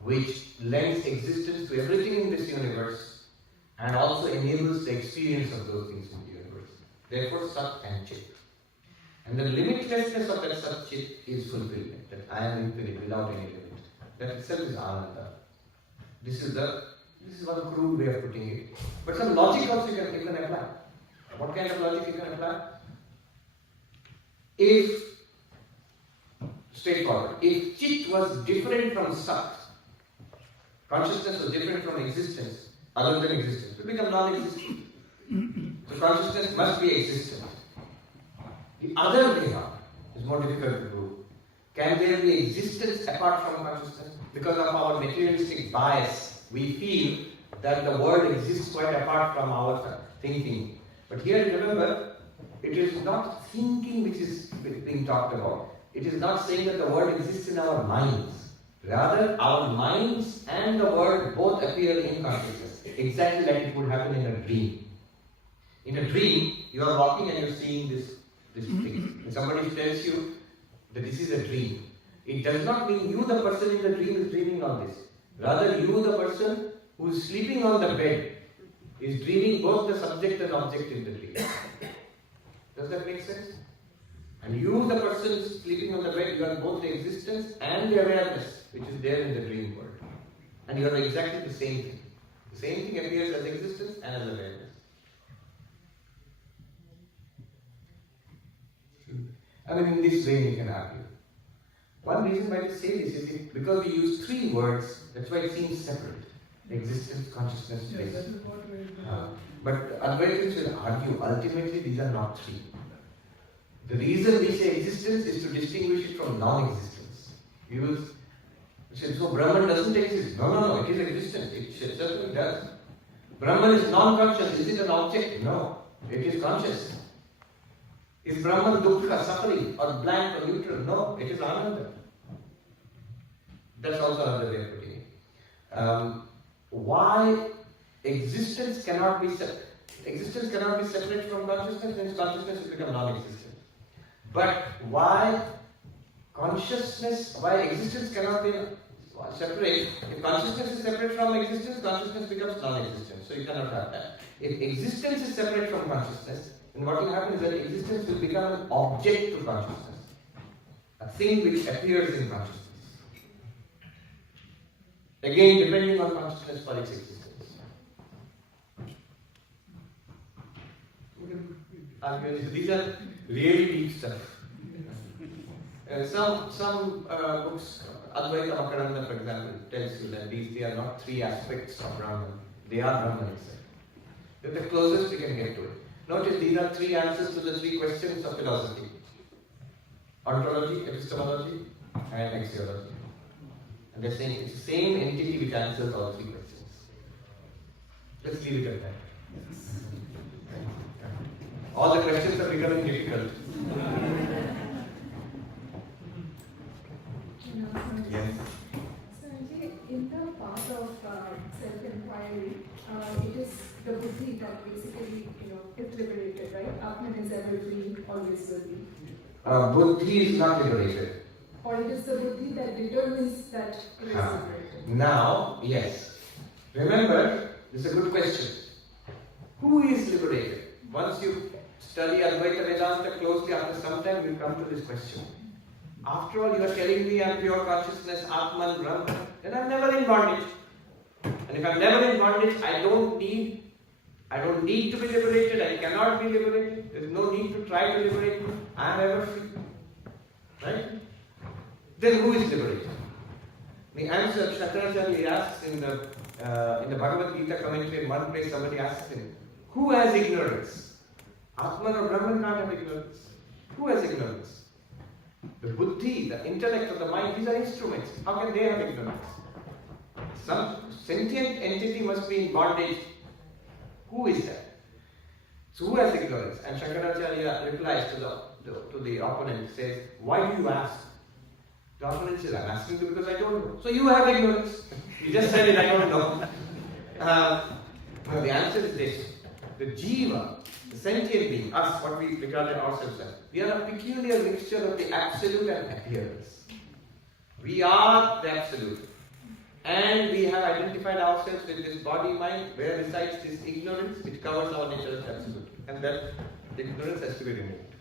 which lends existence to everything in this universe and also enables the experience of those things in the universe. Therefore, Sat and Chit. And the limitlessness of that Sat-Chit is fulfillment, that I am infinite without any limit. That itself is Ananda. This is one crude way of putting it. But some logic also you can apply. What kind of logic you can apply? If, straightforward, if Chit was different from Sat, consciousness was different from existence, other than existence, it will become non-existent. So consciousness must be existent. The other way around is more difficult to do. Can there be existence apart from consciousness? Because of our materialistic bias, we feel that the world exists quite apart from our thinking. But here remember, it is not thinking which is being talked about. It is not saying that the world exists in our minds. Rather, our minds and the world both appear in consciousness, exactly like it would happen in a dream. In a dream, you are walking and you are seeing this thing. When somebody tells you that this is a dream, it does not mean you, the person in the dream, is dreaming on this. Rather, you, the person who is sleeping on the bed, is dreaming both the subject and object in the dream. Does that make sense? And you, the person sleeping on the bed, you are both the existence and the awareness which is there in the dream world. And you are exactly the same thing. The same thing appears as existence and as awareness. I mean, in this way you can argue. One reason why we say this is because we use three words, that's why it seems separate. Existence, consciousness, space. That is what we But Advaitins will argue, ultimately these are not three. The reason we say existence is to distinguish it from non-existence. You will say, so Brahman doesn't exist. No, it is existence. It certainly does. Brahman is non-conscious. Is it an object? No, it is conscious. Is Brahman dukkha, suffering, or blank or neutral? No, it is Ananda. That's also another way of putting it. Why existence cannot be separate? Existence cannot be separate from consciousness, then consciousness will become non-existent. But why existence cannot be separate? If consciousness is separate from existence, consciousness becomes non-existent. So you cannot have that. If existence is separate from consciousness, then what will happen is that existence will become an object to consciousness. A thing which appears in consciousness. Again, depending on consciousness for its existence. These are really deep stuff. Some books, Advaita Makaranda, for example, tells you that they are not three aspects of Brahman. They are Brahman itself. They're the closest we can get to it. Notice these are three answers to the three questions of philosophy: ontology, epistemology, and axiology. And they're saying it's the same entity which answers all three questions. Let's leave it at that. All the questions are becoming difficult. Yes. So, in the part of self-enquiry, it is the buddhi that basically, is liberated, right? Atman is everything, always will be. Buddhi is not liberated. Or it is the buddhi that determines that it is liberated. Now, yes. Remember, this is a good question. Who is liberated? Once you study Advaita Vedanta closely, after some time you come to this question. After all, you are telling me I am pure consciousness, Atman, Brahman, then I am never in bondage. And if I am never in bondage, I don't need to be liberated, I cannot be liberated, there is no need to try to liberate me, I am ever free. Right? Then who is liberated? The answer Shankaracharya asks in the Bhagavad Gita commentary, in one place somebody asks him, who has ignorance? Atman or Brahman can't have ignorance. Who has ignorance? The buddhi, the intellect of the mind, these are instruments. How can they have ignorance? Some sentient entity must be in bondage. Who is that? So who has ignorance? And Shankaracharya replies to the opponent, says, why do you ask? The opponent says, I'm asking you because I don't know. So you have ignorance. You just said it, I don't know. No, the answer is this. The jiva, the sentient being, us, what we regard ourselves as, we are a peculiar mixture of the absolute and appearance. We are the absolute. And we have identified ourselves with this body-mind where resides this ignorance which covers our nature as absolute. And that ignorance has to be removed.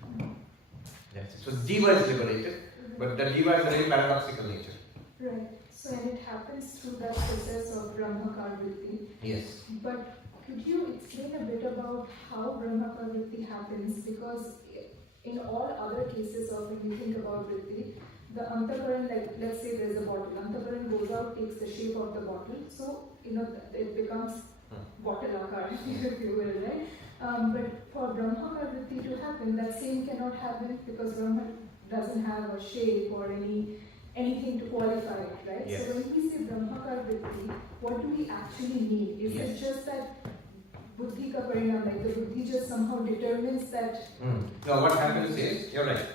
That's it. So Jiva is liberated, but the Jiva is a very paradoxical nature. Right. So and it happens through that process of Brahmakar Vritti. Yes. But could you explain a bit about how Brahmakar Vritti happens? Because in all other cases of when you think about Vritti, the Antakaran, like let's say there's a bottle, Antakaran goes out, takes the shape of the bottle, so it becomes bottle akar, if you will, right? But for Brahmakar Vritti to happen, that same cannot happen because Brahma doesn't have a shape or anything to qualify it, right? Yes. So when we say Brahmakar Vritti, what do we actually mean? Is it just that buddhi ka parinam, like the buddhi just somehow determines that? No, what happens is, you're right.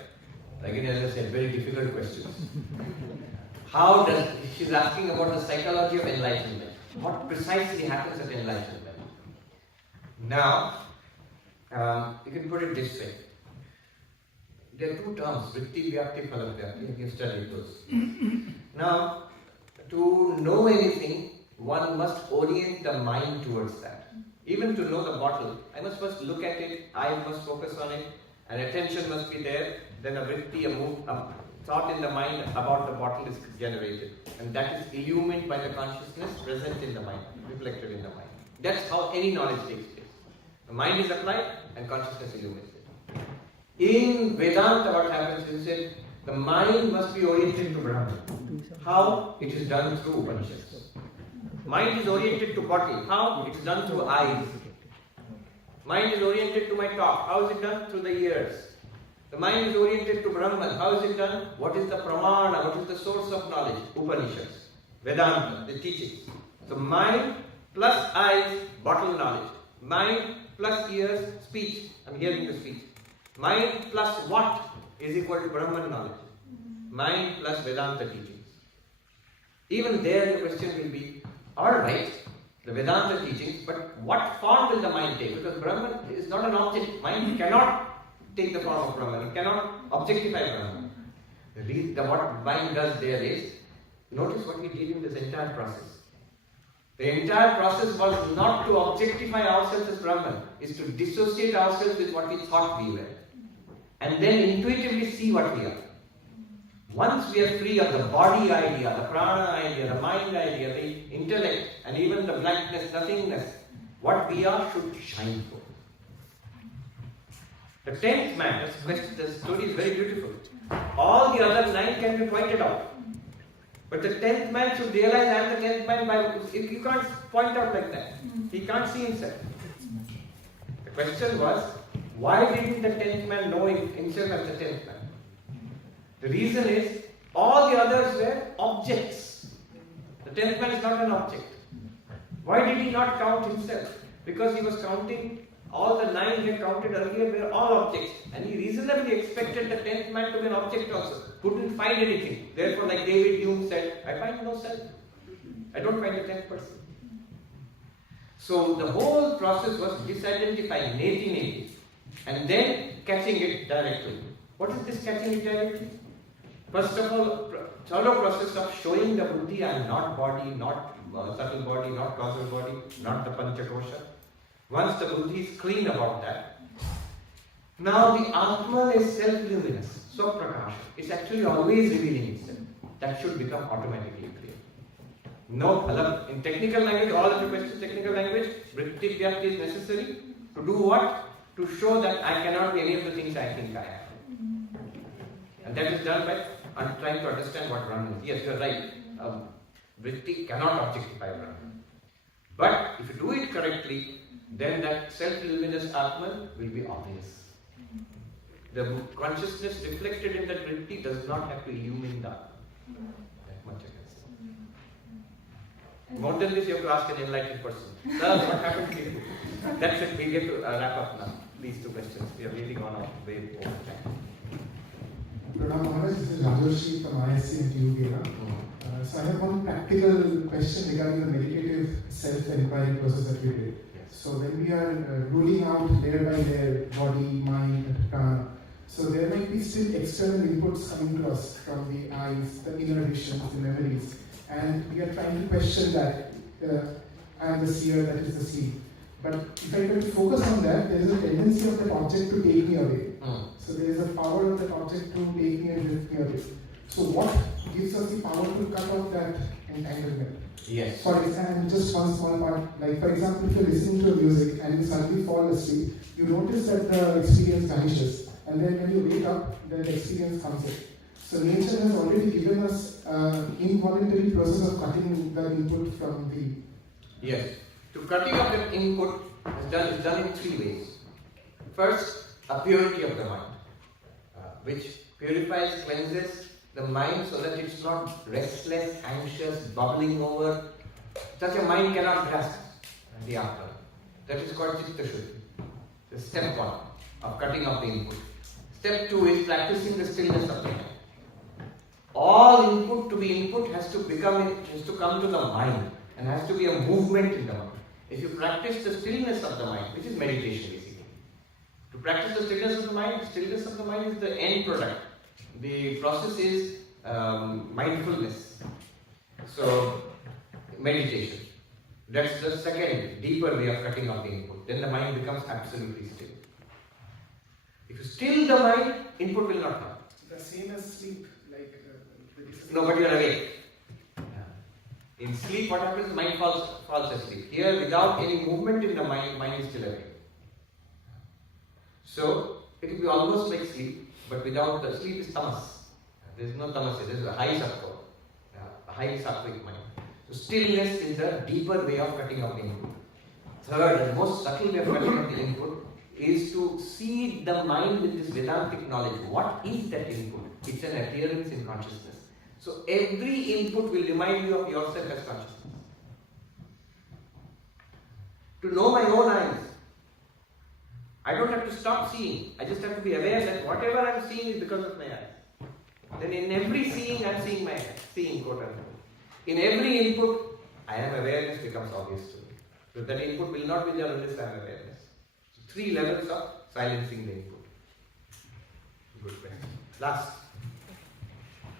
Again, as I said, very difficult questions. She's asking about the psychology of enlightenment. What precisely happens at enlightenment? Now, you can put it this way. There are two terms, vritti, vyakti, phala, vyakti. You can study those. Now, to know anything, one must orient the mind towards that. Even to know the bottle, I must first look at it, I must focus on it, and attention must be there. Then a vritti, a thought in the mind about the bottle is generated. And that is illumined by the consciousness present in the mind, reflected in the mind. That's how any knowledge takes place. The mind is applied and consciousness illumines it. In Vedanta, what happens is that the mind must be oriented to Brahman. How? It is done through Upanishads. Mind is oriented to bottle. How? It is done through eyes. Mind is oriented to my talk. How is it done? Through the ears. The mind is oriented to Brahman. How is it done? What is the pramana? What is the source of knowledge? Upanishads. Vedanta, the teachings. So mind plus eyes, bottle knowledge. Mind plus ears, speech. I'm hearing the speech. Mind plus what is equal to Brahman knowledge. Mind plus Vedanta teachings. Even there the question will be, alright, the Vedanta teachings, but what form will the mind take? Because Brahman is not an object. Mind cannot take the form of Brahman. It cannot objectify Brahman. What mind does there is, notice what we did in this entire process. The entire process was not to objectify ourselves as Brahman, is to dissociate ourselves with what we thought we were. And then intuitively see what we are. Once we are free of the body idea, the prana idea, the mind idea, the intellect, and even the blankness, nothingness, what we are should shine forth. The 10th man, the story is very beautiful. All the other 9 can be pointed out. But the 10th man should realize I am the 10th man. You can't point out like that. He can't see himself. The question was, why didn't the 10th man know himself as the 10th man? The reason is, all the others were objects. The 10th man is not an object. Why did he not count himself? Because he was counting, all the 9 he had counted earlier were all objects. And he reasonably expected the 10th man to be an object also. Couldn't find anything. Therefore, like David Hume said, I find no self. I don't find the 10th person. So the whole process was disidentifying neti and then catching it directly. What is this catching it directly? First of all, thorough process of showing the buddhi I am not body, not subtle body, not causal body, not the panchakosha. Once the buddhi is clean about that, now the Atman is self-luminous, swaprakasha. It's actually always revealing itself. That should become automatically clear. No phala. In technical language, all of the questions, technical language, vritti vyakti is necessary to do what? To show that I cannot be any of the things I think I am. And that is done by trying to understand what Brahman is. Yes, you are right. Vritti cannot objectify Brahman. But if you do it correctly, then that self-luminous Atman will be obvious. The consciousness reflected in that vritti does not have to illumine the Atman. That much I can say. More than this, you have to ask an enlightened person. That's what happened to you. That's it. We get to wrap up now. These 2 questions. We have really gone off way over time. Pranam Maharaj, this is Rajoshi from ISC in Tugela. So I have one practical question regarding the meditative self-enquiry process that we did. So when we are ruling out layer by layer, body, mind, and prana, so there might be still external inputs coming to us from the eyes, the inner visions, the memories, and we are trying to question that. I am the seer, that is the seed. But if I can focus on that, there is a tendency of that object to take me away. So there is a power of that object to take me and lift me away. So what gives us the power to cut off that entanglement? Yes. Sorry, and just one small part. Like for example, if you're listening to music and you suddenly fall asleep, you notice that the experience vanishes. And then when you wake up, then the experience comes in. So nature has already given us an involuntary process of cutting the input from the... Yes. To cutting off that input is done in three ways. First, a purity of the mind, which purifies, cleanses the mind so that it's not restless, anxious, bubbling over. Such a mind cannot grasp the after. That is called Chitta Shuddhi. The step one of cutting off the input. Step two is practicing the stillness of the mind. All input to be input has to come to the mind and has to be a movement in the mind. If you practice the stillness of the mind, which is meditation basically. To practice the stillness of the mind is the end product. The process is mindfulness. So, meditation. That's the second, deeper way of cutting off the input. Then the mind becomes absolutely still. If you still the mind, input will not come. The same as sleep. No, but you are awake. In sleep, what happens? The mind falls asleep. Here, without any movement in the mind is still awake. So, it will be almost like sleep, but without the sleep is tamas. There is no tamas, there is a high sattva, a high sattvic mind. So, stillness is the deeper way of cutting off the input. Third, the most subtle way of cutting off the input is to seed the mind with this Vedantic knowledge. What is that input? It's an appearance in consciousness. So every input will remind you of yourself as consciousness. To know my own eyes, I don't have to stop seeing. I just have to be aware that whatever I am seeing is because of my eyes. Then in every seeing, I am seeing my eyes. Seeing, quote unquote. In every input, I am awareness becomes obvious to me. So that input will not be there unless I am awareness. So 3 levels of silencing the input. Good question. Last.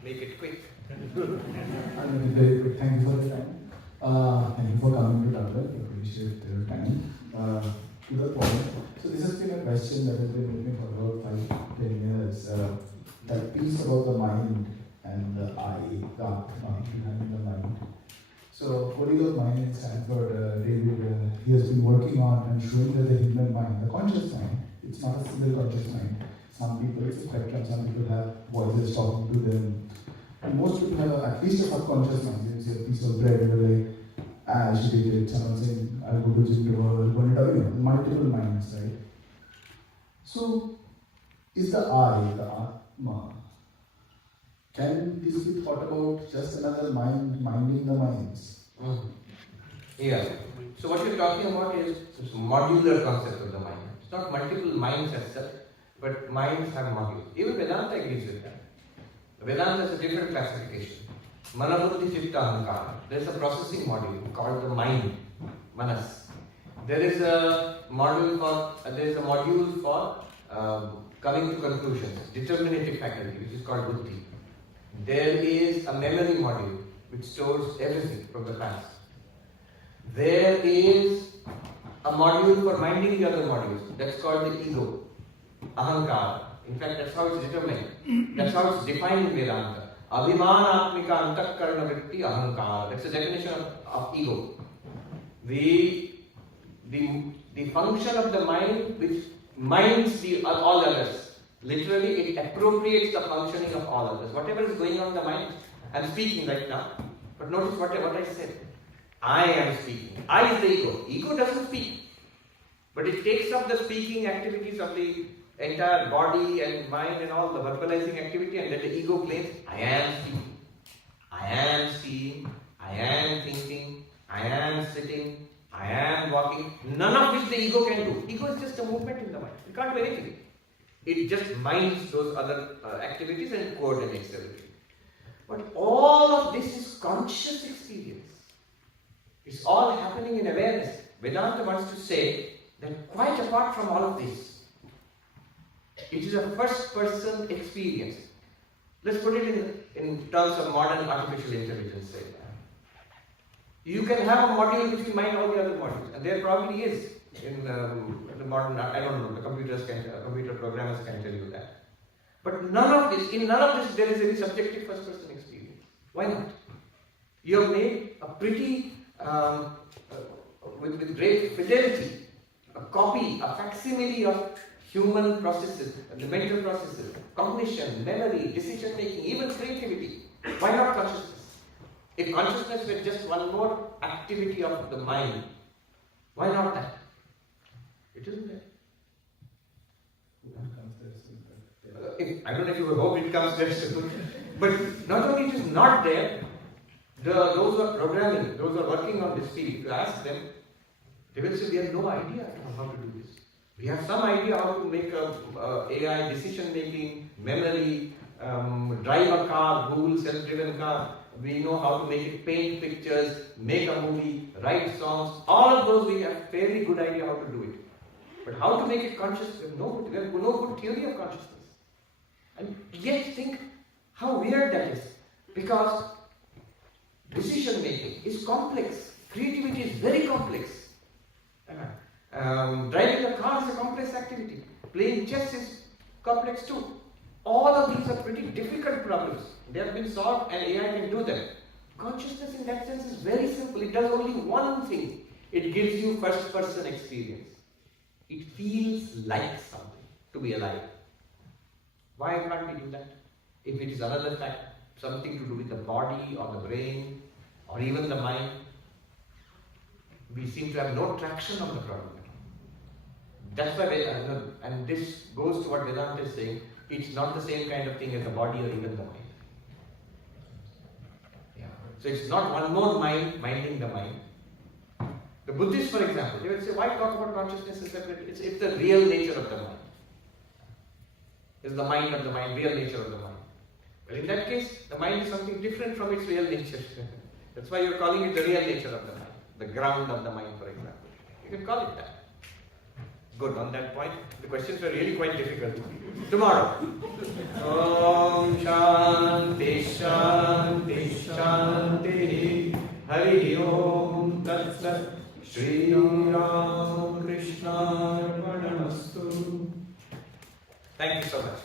Make it quick. I'll make it very quick. Thank you for the time. Thank you for coming to Dublin. I appreciate your time. To the point. So this has been a question that has been with me for about 5-10 years. That piece about the mind and the I, the Atma behind the mind. So colleague of mine in Stanford, David, he has been working on and showing that the human mind, the conscious mind, it's not a single conscious mind. Some people, it's a spectrum, some people have voices talking to them. And most people have at least a subconscious mind. They say a piece of bread and they're like agitated, someone saying, I'll go to gym tomorrow, I'll go to Dublin. Multiple minds, right? So, is the I, the Atma, can this be thought about just another mind minding the minds? Yeah. So what you're talking about is this modular concept of the mind. It's not multiple minds as such, but minds have modules. Even Vedanta agrees with that. Vedanta is a different classification. Manabuddhi Chitta Ahankara. There is a processing module called the mind, Manas. There is a module for coming to conclusions, determinative faculty, which is called Buddhi. There is a memory module which stores everything from the past. There is a module for minding the other modules. That's called the ego, Ahankara. In fact, that's how it's determined. That's how it's defined in Vedanta. Abhimanatmika antakarana vritti ahankara. That's the definition of ego. The function of the mind which minds all others. Literally, it appropriates the functioning of all others. Whatever is going on in the mind, I'm speaking right now. But notice what I said. I am speaking. I is the ego. Ego doesn't speak. But it takes up the speaking activities of the entire body and mind and all the verbalizing activity, and then the ego claims, I am speaking, I am seeing, I am thinking, I am sitting, I am walking. None of which the ego can do. Ego is just a movement in the mind. It can't do anything. It just minds those other activities and coordinates everything. But all of this is conscious experience. It's all happening in awareness. Vedanta wants to say that quite apart from all of this, it is a first-person experience. Let's put it in terms of modern artificial intelligence. Say. You can have a module which will mind all the other modules, and there probably is. In the modern, I don't know, the computer programmers can tell you that. But in none of this there is any subjective first person experience. Why not? You have made a pretty, with great fidelity, a copy, a facsimile of human processes, the mental processes, cognition, memory, decision making, even creativity. Why not consciousness? If consciousness were just one more activity of the mind, why not that? It isn't there. I don't know if you hope it comes there soon. But not only it is not there, those who are programming, those who are working on this field, if you ask them, they will say we have no idea how to do this. We have some idea how to make AI decision making, memory, drive a car, Google self-driven car. We know how to make it, paint pictures, make a movie, write songs. All of those we have fairly good idea how to do it. But how to make it conscious, we have no good theory of consciousness. And yet think how weird that is. Because decision making is complex. Creativity is very complex. Driving a car is a complex activity. Playing chess is complex too. All of these are pretty difficult problems. They have been solved and AI can do them. Consciousness in that sense is very simple. It does only one thing. It gives you first person experience. It feels like something to be alive. Why can't we do that? If it is another fact, something to do with the body or the brain or even the mind, we seem to have no traction on the problem. That's why, and this goes to what Vedanta is saying, it's not the same kind of thing as the body or even the mind. Yeah. So it's not one more mind minding the mind. The Buddhists, for example, they will say, why talk about consciousness separately? It's the real nature of the mind. It's the mind of the mind, real nature of the mind. Well, in that case, the mind is something different from its real nature. That's why you're calling it the real nature of the mind, the ground of the mind, for example. You can call it that. Good, on that point, the questions were really quite difficult. Tomorrow. Om Shanti Shanti Shanti Hari Om Tat Sat Shri Ram Krishna Arpanamastu. Thank you so much.